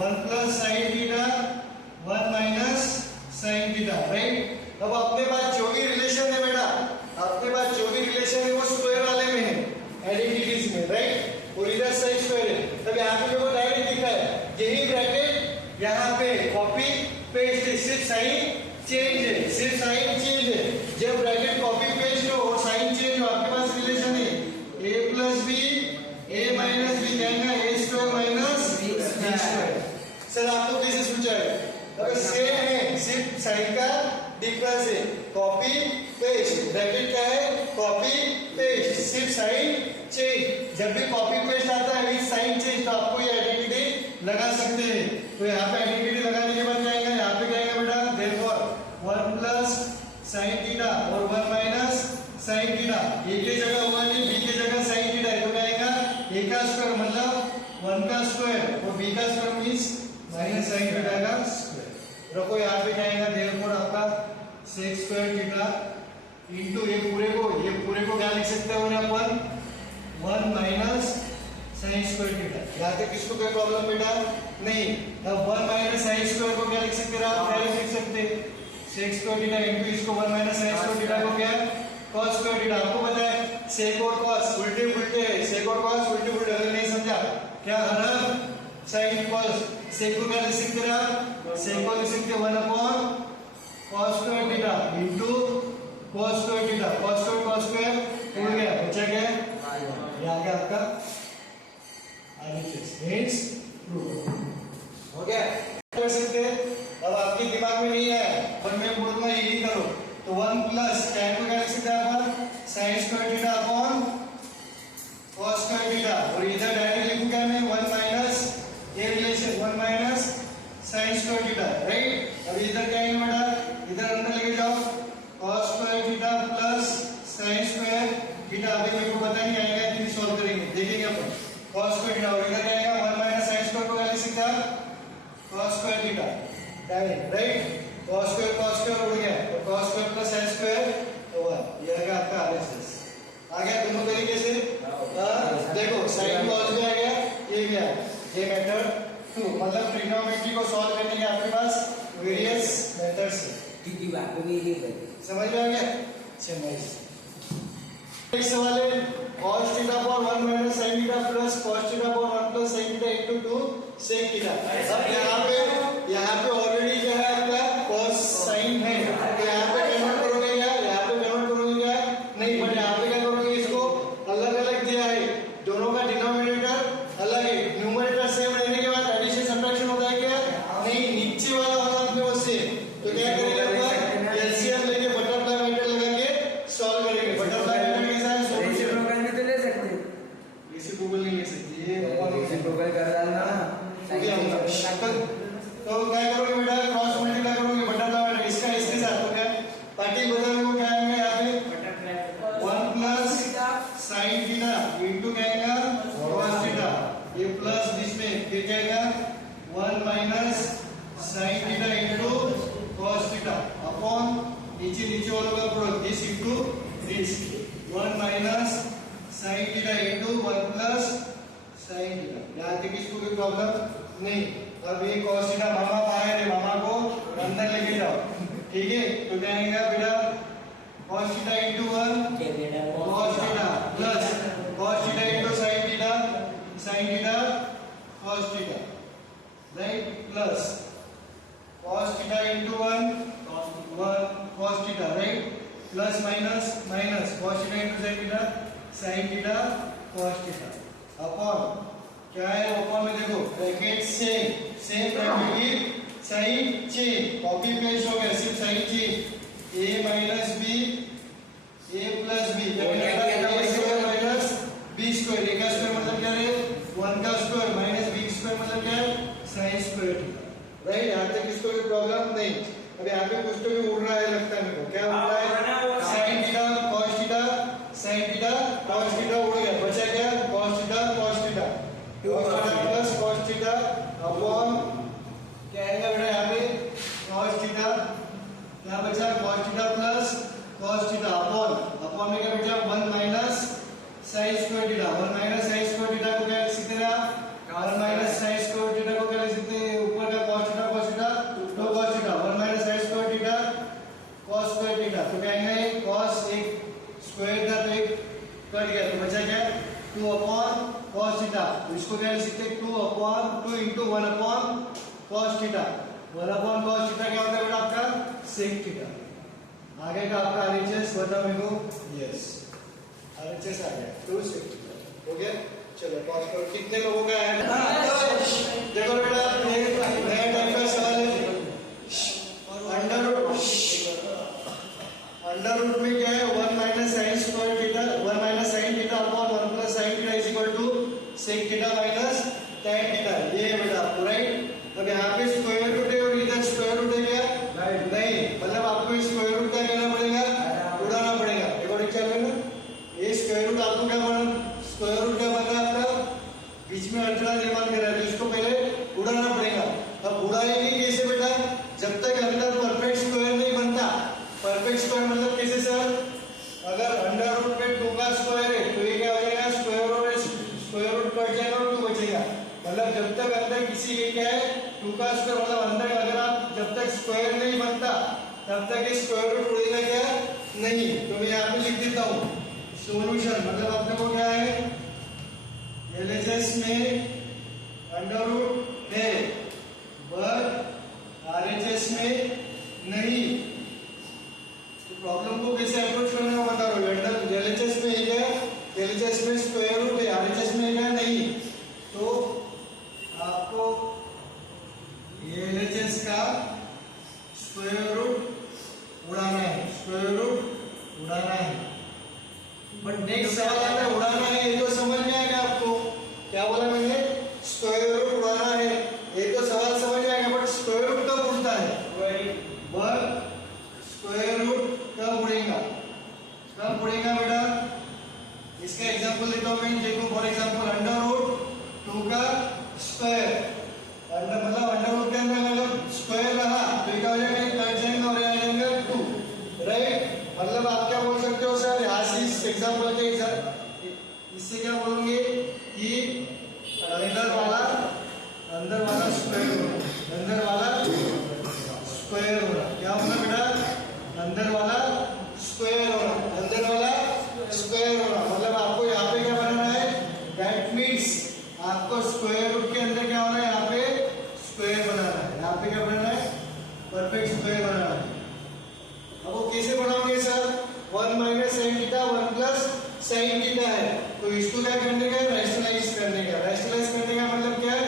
1 प्लस sin थीटा 1 माइनस सिर्फ साइन चेंज है, सिर्फ साइन चेंज है। जब ब्रैकेट कॉपी पेस्ट हो और साइन चेंज हो, आपके पास रिलेशन है a plus b a minus b कहेंगे a square minus b square. Sir आपको कैसे सोचा है? अगर सेम है, सिर्फ साइन का डिफरेंस है। कॉपी पेस्ट, ब्रैकेट क्या है? कॉपी पेस्ट, सिर्फ साइन चेंज। जब भी कॉपी पेस्ट आता है विद साइन चेंज, तो आपको ये आइडेंटिटी लगा सकते हैं। तो यहाँ पे आइडेंटिटी लगाने के बाद जाएगा, यहाँ पे कहेगा बेटा देयरफॉर 1 प्लस साइन थीटा और 1 माइनस साइन थीटा। ए की जगह 1 है, बी की जगह साइन थीटा है, तो कहेगा a का स्क्वायर मतलब 1 का स्क्वायर और b का square means minus sine theta का स्क्वायर। रखो यहाँ पे कहेगा देयरफॉर आपका sec स्क्वायर थीटा इनटू ये पूरे को क्या लिख सकते हो अपन 1 माइनस साइन स्क्वायर थीटा। यहाँ तक किसको कोई प्रॉब्लम बेटा नहीं? अब 1 माइनस साइन स्क्वायर को क्या लिख सकते हैं आप? क्या लिख सकते हैं? sec स्क्वायर थीटा इनटू इसको 1 माइनस साइन स्क्वायर थीटा को क्या cos स्क्वायर थीटा। आपको पता है sec और cos उल्टे पुल्टे है, sec और cos उल्टे पुल्टे। अगर नहीं समझा क्या हर sin cos sec को क्या लिख सकते हैं आप? sec को लिख सकते हैं 1 upon cos square theta into cos square theta. cos square उड़ गया, बचा क्या? ये आ गया आपका मीन्स प्रूफ हो गया। कर सकते हैं। अब आपके दिमाग में नहीं है पर मैं बोलूंगा यही करो। तो 1 प्लस tan को क्या लिख सकते हैं अपन? sin square theta upon cos square theta. और इधर डायरेक्ट लिखूं क्या मैं? 1 माइनस ये relation 1 minus sin square theta, right. अब इधर क्या है बेटा? इधर अंदर लेके जाओ cos square theta plus sin square theta. अभी मेरे को पता नहीं आएगा, फिर सॉल्व करेंगे, देखेंगे अपन cos स्क्वायर थीटा। और इधर क्या आएगा? 1 माइनस sin स्क्वायर को क्या लिख सकते हैं? cos square theta, right. cos square उड़ गया और cos square plus sin square तो 1। ये आ गया आपका RHS। आ गया दोनों तरीके से। देखो sin cos भी आ गया, ये भी आ गया। ये मेथड 2 मतलब ट्रिग्नोमेट्री को सॉल्व करने के आपके पास वेरियस मेथड्स है। समझ में आ गया? नेक्स्ट सवाल है cos थीटा पर 1 minus sin theta plus cos theta पर 1 plus sin theta into 2 sec theta. अब यहाँ पे ऑलरेडी जो है आपका cos sin है, तो यहाँ पे कन्वर्ट करोगे क्या? यहाँ पे कन्वर्ट करोगे क्या? नहीं, बट यहाँ पे क्या करोगे? इसको अलग अलग दिया है, दोनों का डिनोमिनेटर अलग है। न्यूमरेटर सेम रहने के बाद एडिशन सब्ट्रैक्शन होता है क्या? नहीं, नीचे वाला होगा अपने वो सेम। तो क्या करेंगे अपन? एलसीएम लेके बटरफ्लाई मेथड लगा के सॉल्व करेंगे। बटरफ्लाई मेथड कैसा है? सॉल्यूशन गूगल में तो ले सकते, इसे गूगल नहीं ले सकते, ये गूगल कर डालना। तो क्या करोगे बेटा? क्रॉस मल्टीप्लाई करोगे बटरफ्लाई मेथड इसका इसके साथ। तो क्या पार्टी बदलने को क्या आएगा? यहाँ पे 1 प्लस sin थीटा इनटू क्या आएगा? cos theta. ये प्लस इसमें फिर क्या आएगा? 1 minus sin theta into cos theta upon नीचे वालों का product this into this 1 minus sin theta into 1 plus sin theta. यहाँ तक इसको कोई प्रॉब्लम नहीं। अब ये cos थीटा मामा बाहर है, मामा को अंदर लेके जाओ, ठीक है। तो क्या आएगा बेटा? cos theta into 1 cos theta plus cos theta into sin theta cos theta, right, plus cos theta into 1 cos theta, right, plus minus cos theta into sin theta cos theta upon क्या है? Upon में देखो bracket same bracket की sign change copy paste हो गया, सिर्फ sign change a minus b a plus b minus b square. a का square मतलब क्या है? 1 का स्क्वायर माइनस b स्क्वायर मतलब क्या है? Sine square theta, right. यहाँ तक इसको कोई प्रॉब्लम नहीं। अब यहाँ पे कुछ तो भी उड़ रहा है लगता है मेरे को। क्या उड़ रहा है? Sine theta cos theta sine theta cos theta उड़ गया, बचा क्या? cos theta cos theta plus cos theta upon क्या आएगा बेटा? यहाँ पे cos थीटा, क्या बचा? cos theta plus cos theta upon में क्या बचा? 1 minus sin square theta. 1 minus sin square theta को क्या लिख सकते हैं आप? 1 माइनस sin स्क्वायर थीटा को क्या लिख सकते हैं? ऊपर का cos थीटा तो cos theta 1 minus sin square theta cos square theta. तो क्या आएगा? ये cos एक स्क्वायर था तो एक कट गया, तो बचा क्या? 2 अपॉन cos थीटा। तो इसको क्या लिख सकते हैं? 2 upon 2 into 1 upon cos theta. 1 upon cos theta क्या होता है बेटा आपका sec थीटा। आगे का आपका RHS बताओ मेरे को। यस RHS आ गया 2 sec थीटा हो गया। चलो पॉज करो। कितने लोगों का है? देखो बेटा नया टाइप का सवाल है। अंडर रूट में क्या है 1 minus sine square theta 1 minus sine theta upon 1 plus sine theta is equal to sec theta minus tan theta. ये है बेटा आपको राइट। अब यहाँ पे स्क्वायर रूट है और इधर स्क्वायर रूट है क्या? नहीं, मतलब आपको स्क्वायर रूट क्या करना पड़ेगा? उड़ाना पड़ेगा। देखो ठीक चल रहा है ना। ये स्क्वायर रूट आपको क्या बना? स्क्वायर रूट क्या बन रहा है आपका? बीच में अल्टरा निर्माण कर रहा है तो इसको पहले उड़ाना पड़ेगा। अब उड़ाएंगे कैसे बेटा? जब तक अंदर परफेक्ट स्क्वायर नहीं बनता। परफेक्ट स्क्वायर मतलब कैसे सर? अगर अंडर रूट में 2 का स्क्वायर है तो ये क्या हो जाएगा? स्क्वायर रूट कट जाएगा और 2 बचेगा। मतलब जब तक अंदर किसी के क्या है 2 का स्क्वायर मतलब अंदर अगर आप जब तक स्क्वायर नहीं बनता तब तक ये स्क्वायर रूट उड़ेगा क्या? नहीं। तो मैं यहाँ पे लिख देता हूँ सॉल्यूशन। मतलब अपने को क्या है LHS में अंडर रूट है बट RHS में नहीं। प्रॉब्लम को कैसे अप्रोच करने का बता रहा हूँ। LHS में क्या? LHS में स्क्वायर रूट है, RHS में क्या? नहीं। तो आपको LHS का स्क्वायर रूट उड़ाना है, स्क्वायर रूट उड़ाना है। बट नेक्स्ट सवाल आता है उड़ाना है ये तो समझ में आएगा आपको। क्या बोला मैंने? स्क्वायर रूट उड़ाना है ये तो सवाल समझ में आएगा। बट स्क्वायर रूट कब उड़ता है? स्क्वायर रूट कब उड़ेगा? कब उड़ेगा बेटा? इसका एग्जांपल देता हूं मैं। देखो फॉर एग्जांपल अंडर रूट 2 का स्क्वायर अंडर मतलब अंडर रूट के अंदर अगर स्क्वायर रहा तो क्या हो जाएगा? कट जाएगा और आ जाएगा 2 राइट। मतलब आप क्या बोल सकते हो सर यहाँ से इस एग्जांपल के इससे क्या बोलोगे कि अंदर वाला स्क्वायर होगा। क्या होगा बेटा? अंदर वाला स्क्वायर होगा। मतलब आपको यहाँ पे क्या बनाना है? दैट मीन्स आपको स्क्वायर रूट के अंदर क्या होना है? यहाँ पे स्क्वायर बनाना है। यहाँ पे क्या बनाना है? परफेक्ट स्क्वायर बनाना है। अब वो कैसे बनाओगे sir? 1 minus sine theta 1 plus sine theta है तो इसको क्या करने का? रैशनलाइज करने का। रैशनलाइज करने का मतलब क्या है?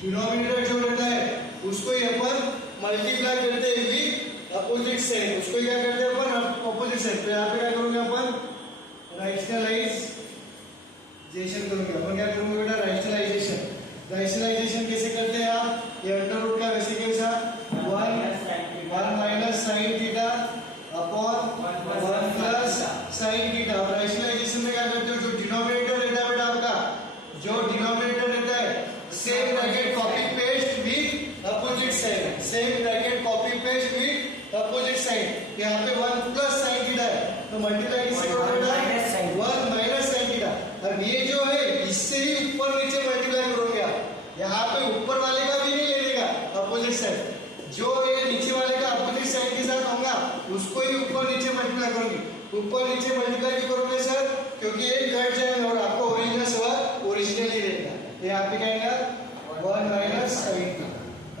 डिनोमिनेटर जो रहता है उसको ही अपन मल्टीप्लाई करते हुए अपोजिट साइड उसको क्या करते हैं अपन? Opposite side. तो यहाँ पे क्या करोगे अपन? रैशनलाइजेशन करोगे। अपन क्या करोगे बेटा? रैशनलाइजेशन कैसे करते हैं आप? ये अंडर रूट का वैसे कैसा 1 minus sine theta upon 1 plus sine theta. और रैशनलाइजेशन में क्या करते हो? जो डिनोमिनेटर रहता है बेटा आपका, जो डिनोमिनेटर रहता है same bracket copy paste with opposite side. Same bracket copy paste with opposite side. यहाँ पे 1 प्लस साइन थीटा है तो मल्टीप्लाई किससे करोगे बेटा? 1 माइनस साइन थीटा। और ये जो है इससे ही ऊपर नीचे मल्टीप्लाई करोगे आप। यहाँ पे ऊपर वाले का भी नहीं ले लेगा अपोजिट साइड, जो ये नीचे वाले का अपोजिट साइड के साथ होगा उसको ही ऊपर नीचे मल्टीप्लाई करोगे। ऊपर नीचे मल्टीप्लाई क्यों करोगे सर? क्योंकि ये कट जाएगा और आपका ओरिजिनल सवाल ओरिजिनल ही रहेगा। यहाँ पे क्या आएगा? 1 minus sine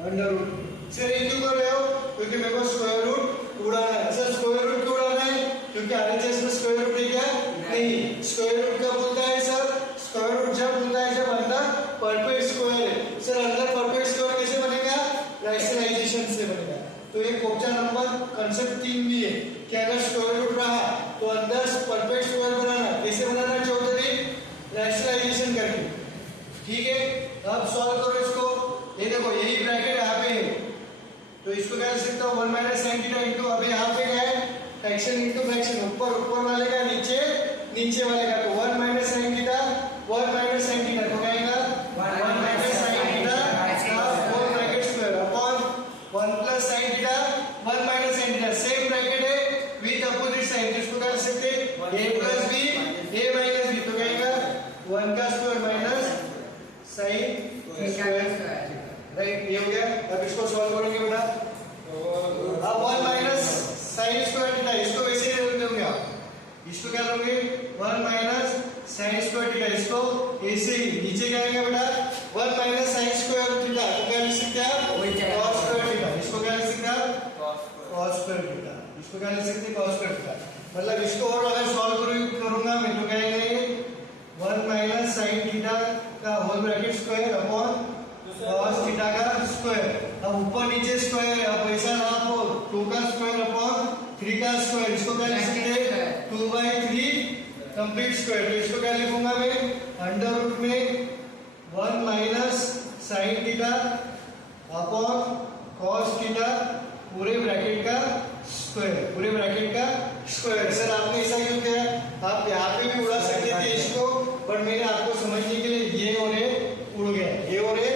under root. Sir ये क्यों कर रहे हो? क्योंकि मेरे को स्क्वायर रूट उड़ाना है। सर स्क्वायर रूट क्यों उड़ाना है? क्योंकि RHS में स्क्वायर रूट है क्या? नहीं। स्क्वायर रूट कब बोलता है सर? स्क्वायर रूट जब बोलता है जब अंदर परफेक्ट स्क्वायर है। सर अंदर परफेक्ट स्क्वायर कैसे बनेगा? रैशनलाइजेशन से बनेगा। तो ये क्वेश्चन नंबर कंसेप्ट 3 भी है कि अगर स्क्वायर रूट रहा तो अंदर परफेक्ट स्क्वायर बनाना। कैसे बनाना? चौधरी रैशनलाइजेशन करके। ठीक है, अब सॉल्व करो इसको। ये देखो यही ब्रैकेट यहाँ पे है तो इसको क्या लिख सकता हूँ? 1 माइनस साइन थीटा इंटू अभी यहाँ पे क्या है? Fraction into fraction. ऊपर वाले का नीचे वाले का। तो 1 minus sine theta 1 minus sine theta तो क्या आएगा? 1 माइनस साइन थीटा का whole bracket square upon 1 plus sine theta 1 minus sine theta. Same bracket है विद अपोजिट साइन। इसको क्या लिख सकते हैं? a plus b a minus b। तो क्या आएगा? 1 का square minus sine square right. ये हो गया। अब इसको सॉल्व करोगे बेटा। अब 1 माइनस साइन स्क्वायर थीटा इसको वैसे ही रख दोगे आप। इसको क्या लोगे? 1 माइनस साइन स्क्वायर थीटा। इसको ऐसे ही नीचे क्या आएगा बेटा? 1 माइनस साइन स्क्वायर थीटा। तो क्या लिख सकते हैं आप? cos square cos square theta, इसको क्या लिख सकते हैं cos स्क्वायर थीटा। मतलब इसको और अगर सॉल्व करूंगा मैं तो क्या आएगा ये 1 माइनस साइन थीटा का whole bracket square upon cos theta का स्क्वायर। अब ऊपर नीचे स्क्वायर है, अब ऐसा ना हो 2 का स्क्वायर अपॉन 3 का स्क्वायर, इसको क्या लिख सकते हैं 2/3 कंप्लीट स्क्वायर। तो इसको क्या लिखूंगा मैं अंडर रूट में 1 minus sine theta upon cos theta पूरे ब्रैकेट का स्क्वायर, पूरे ब्रैकेट का स्क्वायर। सर आपने ऐसा क्यों किया? आप यहाँ पे भी उड़ा सकते थे इसको, बट मैंने आपको समझने के लिए ये और ये उड़ गया, ये और ये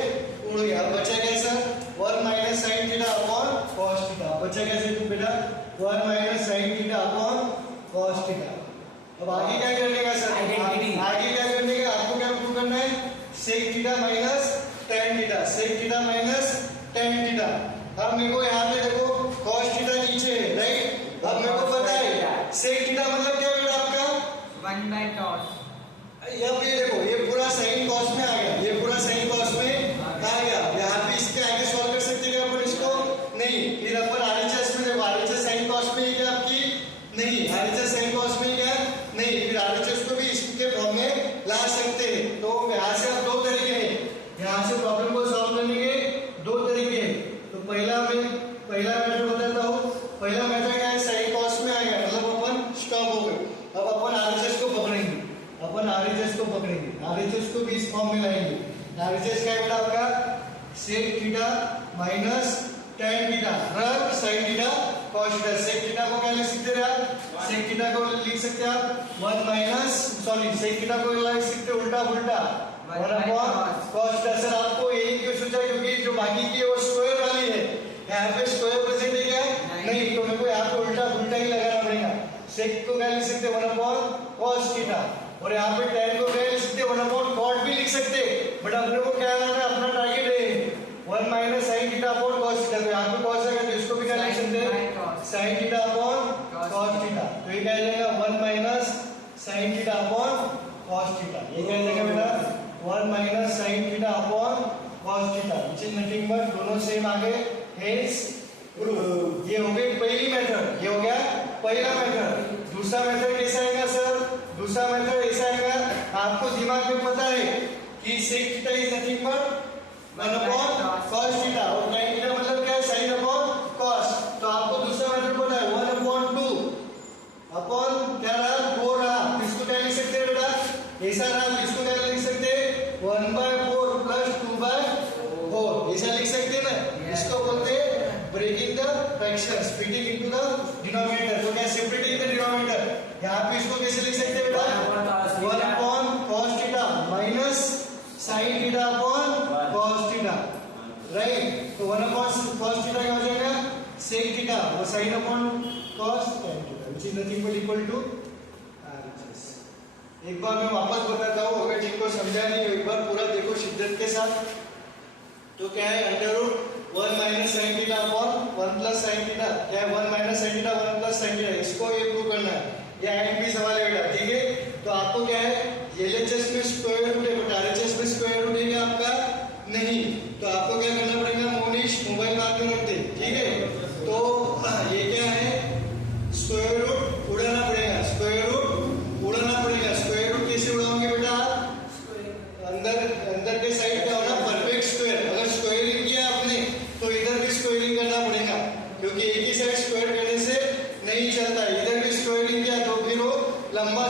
उड़ गया। अब बचा क्या sir 1 minus sine theta upon cos theta. बचा कैसे तुम बेटा 1 minus sine theta upon cos theta. अब आगे क्या करने का सर? आगे क्या करने का आपको क्या प्रूव करना है sec theta minus tan theta, sec theta minus tan theta. अब मेरे को यहाँ पे देखो cos थीटा नीचे है राइट। अब मेरे को पता है sec थीटा मतलब क्या बेटा आपका 1/cos। अब ये देखो ये पूरा साइन cos में आ गया, ये पूरा साइन cos में आ गया। यहाँ पे इसके आगे सॉल्व कर सकते हैं अपन इसको नहीं, फिर अपन RHS में देखो RHS साइन cos में ही क्या आपकी नहीं, RHS साइन cos में ही क्या नहीं, फिर RHS को भी इसके फॉर्म में ला सकते हैं। तो यहाँ से अब दो तरीके हैं, यहाँ से प्रॉब्लम को सॉल्व करने के दो तरीके हैं। तो पहला मेथड बताता हूँ। पहला मेथड क्या है साइन cos में आ गया मतलब अपन स्टॉप हो गए। अब अपन RHS को पकड़ेंगे, अपन RHS को पकड़ेंगे, RHS को भी इस फॉर्म में लाएंगे। RHS क्या है बेटा आपका sec theta minus tan theta plus sin theta cos theta. sec theta को क्या लिख सकते हैं आप? sec थीटा को लिख सकते हैं आप 1 माइनस sec थीटा को लिख सकते हैं उल्टा 1 अपॉन cos थीटा। सर आपको यही क्यों सोचा क्योंकि जो बाकी की है वो स्क्वायर वाली है, यहाँ पे स्क्वायर प्रेजेंट है क्या नहीं, तो मेरे को यहाँ पे उल्टा ही लगाना पड़ेगा। sec को क्या लिख सकते हैं 1 अपॉन cos थीटा, और यहाँ पे tan को क्या लिख सकते हैं 1 अपॉन cot भी लिख सकते हैं, बट अपने को क्या लाना है अपना टारगेट है 1 minus sine theta upon cos theta. तो यहाँ पे cos आएगा तो इसको भी क्या लिख सकते हैं sign theta upon cos theta. तो ये क्या जाएगा 1 minus sine theta upon cos theta. ये क्या जाएगा बेटा 1 minus sine theta upon cos theta, which is nothing but दोनों सेम आ गए, हेंस प्रूव। ये हो गई पहली मेथड, ये हो गया पहला मेथड। दूसरा मेथड कैसा आएगा सर? दूसरा मेथड ऐसा आएगा, आपको दिमाग में पता है कि sec theta is nothing but 1 upon cos theta और tan थीटा मतलब क्या है sin अपॉन cos। तो आपको दूसरा मेथड पता है 1 अपॉन 2 अपॉन क्या रहा 4 रहा, इसको क्या लिख सकते हैं बेटा ऐसा रहा, इसको क्या लिख सकते हैं 1/4 प्लस 2/4 ऐसा लिख सकते हैं ना। इसको बोलते हैं breaking the fraction, splitting into the denominator. तो क्या सेपरेटिंग द डिनोमिनेटर, यहाँ पे इसको कैसे लिख सकते हैं बेटा 1 upon cos theta minus sin theta upon cos theta right. तो 1 अपॉन cos थीटा क्या हो जाएगा sec थीटा और sin upon cos tan theta, which is nothing but equal to RHS। एक बार मैं वापस बताता हूँ, अगर जिनको समझा नहीं एक बार पूरा देखो शिद्दत के साथ। तो क्या है under root 1 minus sine theta upon 1 plus sine theta, क्या है 1 minus sine theta 1 plus sine theta, इसको ये प्रूव करना है। ये आईएमपी सवाल है बेटा, ठीक है। तो आपको क्या है एलएचएस में स्क्वायर रूट है बट आरएचएस में स्क्वायर रूट है क्या आपका नहीं, तो आपको क्या करना पड़ेगा मोनिश मोबाइल बात में रखते, ठीक है। तो ये क्या है स्क्वायर रूट उड़ाना पड़ेगा, स्क्वायर रूट उड़ाना पड़ेगा। स्क्वायर रूट कैसे उड़ाओगे बेटा अंदर के साइड क्या होना परफेक्ट स्क्वायर। अगर स्क्वायरिंग किया आपने तो इधर भी स्क्वायरिंग करना पड़ेगा, क्योंकि एक ही साइड स्क्वायर करने से नहीं चलता, इधर भी स्क्वायरिंग किया तो फिर वो लंबा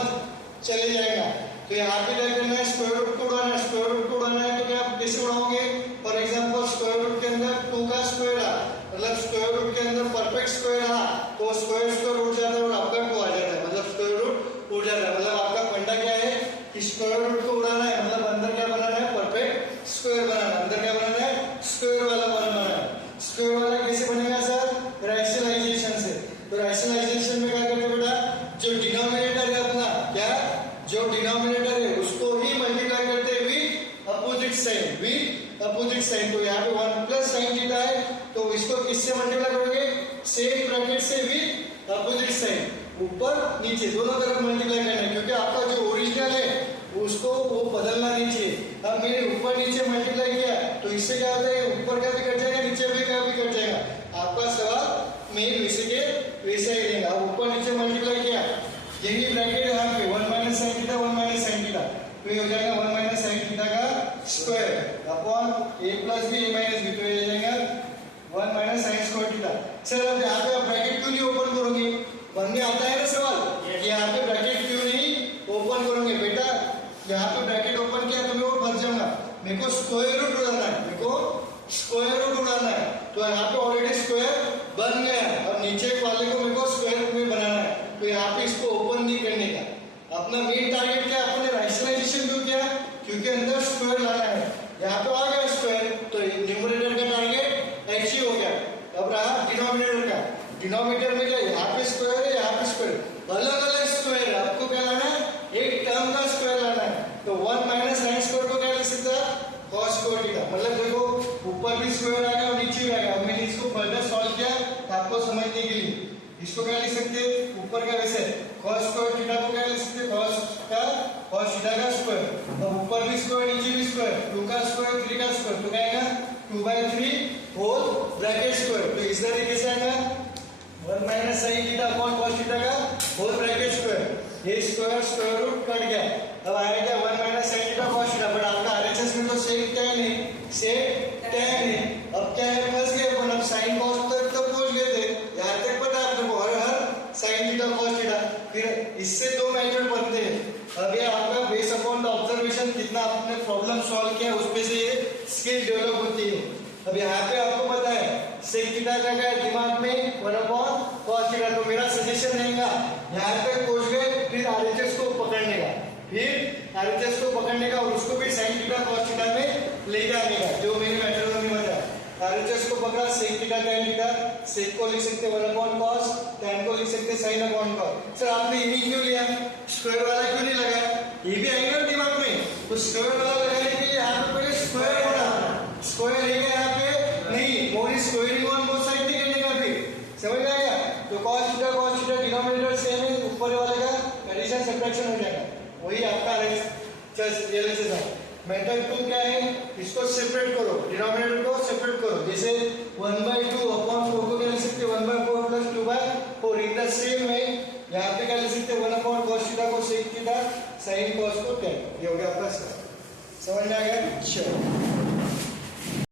चले जाएगा। तो यहाँ पे क्या करना है स्क्वायर रूट को उड़ाना है, स्क्वायर रूट को उड़ाना है तो क्या कैसे उड़ाओगे? फॉर एग्जांपल स्क्वायर रूट के अंदर 2 का स्क्वायर आ, मतलब स्क्वायर रूट के अंदर परफेक्ट स्क्वायर आ तो स्क्वायर उड़ जाता है और आपका 2 आ जाता है, मतलब स्क्वायर रूट उड़ जाता है। मतलब आपका फंडा क्या है कि स्क्वायर रूट को उड़ाना है, मतलब अंदर क्या बनाना है परफेक्ट स्क्वायर बनाना है, अंदर क्या बनाना है स्क्वायर वाला बनाना है। स्क्वायर वाला कैसे बनेगा सर रैशनलाइजेशन से। तो रैशनलाइजेशन में क्या करते हैं बेटा जो डिनोमिनेटर है अपना क्या जो डिनोमिनेटर है उसको ही मल्टीप्लाई करते हैं with opposite sign, with opposite sign. तो यहाँ पे 1 प्लस साइन थीटा है तो इसको किससे मल्टीप्लाई करोगे सेम ब्रैकेट से विद अपोजिट साइन, ऊपर नीचे दोनों तरफ मल्टीप्लाई करना है, क्योंकि आपका जो ओरिजिनल है उसको वो बदलना नहीं चाहिए। अब मैंने ऊपर नीचे मल्टीप्लाई किया तो इससे क्या होता है ऊपर का भी कट जाएगा नीचे भी का भी कट जाएगा। आपका सवाल मेन वैसे यहाँ पे ब्रैकेट ओपन किया तो मैं वो फंस जाऊंगा, मेरे को स्क्वायर रूट उड़ाना है, मेरे को स्क्वायर रूट उड़ाना है। तो यहाँ पे ऑलरेडी स्क्वायर बन गया है और नीचे वाले को मेरे को स्क्वायर रूट में बनाना है, तो यहाँ पे इसको ओपन नहीं करने का। अपना मेन टारगेट क्या, अपने रैशनलाइजेशन क्यों किया, क्योंकि अंदर स्क्वायर लाना है। यहाँ पे आ गया स्क्वायर, तो न्यूमरेटर का टारगेट x ही हो गया। अब रहा डिनोमिनेटर का, डिनोमिनेटर में क्या, यहाँ पे स्क्वायर है, यहाँ पे स्क्वायर, अलग अलग स्क्वायर है, आपको क्या लाना है, एक टर्म का स्क्वायर लाना है। तो 1 माइनस साइन स्क्वायर को क्या लिख सकता है, कॉस स्क्वायर थीटा। मतलब देखो ऊपर भी स्क्वायर आ गया और नीचे भी आ गया। अब मैंने इसको फर्दर सॉल्व किया आपको समझने के लिए। इसको क्या लिख सकते हैं, ऊपर का वैसे cos स्क्वायर थीटा को क्या लिख सकते हैं, cos थीटा का स्क्वायर। अब ऊपर भी स्क्वायर नीचे भी स्क्वायर, 2 का स्क्वायर 3 का स्क्वायर, तो क्या आएगा 2/3 होल ब्रैकेट स्क्वायर। तो इस तरीके से आएगा 1 minus sine theta upon cos theta का होल ब्रैकेट स्क्वायर। ये स्क्वायर स्क्वायर रूट कट गया। अब आएगा 1 minus sine theta cos theta, but आपका आरएचएस में तो सेक tan है, सेक tan है। अब क्या है, फंस गए अपन। अब साइन cos तक तो पहुंच गए थे, यहाँ तक पता है आपको, हर साइन थीटा cos थीटा। फिर इससे दो मेथड बनते हैं। अब ये आपका बेस अपॉन द ऑब्जर्वेशन, कितना आपने प्रॉब्लम सॉल्व किया उस पे से ये स्किल डेवलप होती है। अब यहाँ पे आपको पता है सेक थीटा का क्या है दिमाग में, 1 अपॉन cos थीटा। तो मेरा सजेशन रहेगा यहाँ तक पहुंच गए, फिर आरएचएस को पकड़ने का, फिर आरएचएस को पकड़ने का और उसको भी साइन थीटा cos थीटा में ले जाने का, जो मेरे मेथड में बताया। आरएचएस को पकड़ा, sec theta tan theta, sec को लिख सकते 1 अपॉन cos, tan को लिख सकते sin अपॉन cos। सर आपने यही क्यों लिया, स्क्वायर वाला क्यों नहीं लगाया, ये भी आएगा दिमाग में। तो स्क्वायर वाला लगाने के लिए यहाँ पे पहले स्क्वायर होना, स्क्वायर है यहाँ पे नहीं, और स्क्वायरिंग ऑन बोथ साइड नहीं करने का, फिर समझ में आएगा। तो cos थीटा डिनोमिनेटर सेम है, ऊपर वाले का एडिशन सब्ट्रैक्शन हो जाएगा, वही आपका रियलाइजेशन है। मेथड 2 क्या है, इसको सेपरेट करो, डिनोमिनेटर को सेपरेट करो। जैसे 1/2 अपॉन 4 को क्या लिख सकते 1/4 plus 2/4। In the same way यहाँ पे क्या लिख सकते 1 अपॉन cos थीटा को sec थीटा, sin cos को tan। ये हो गया आपका, समझ में आ गया। चलो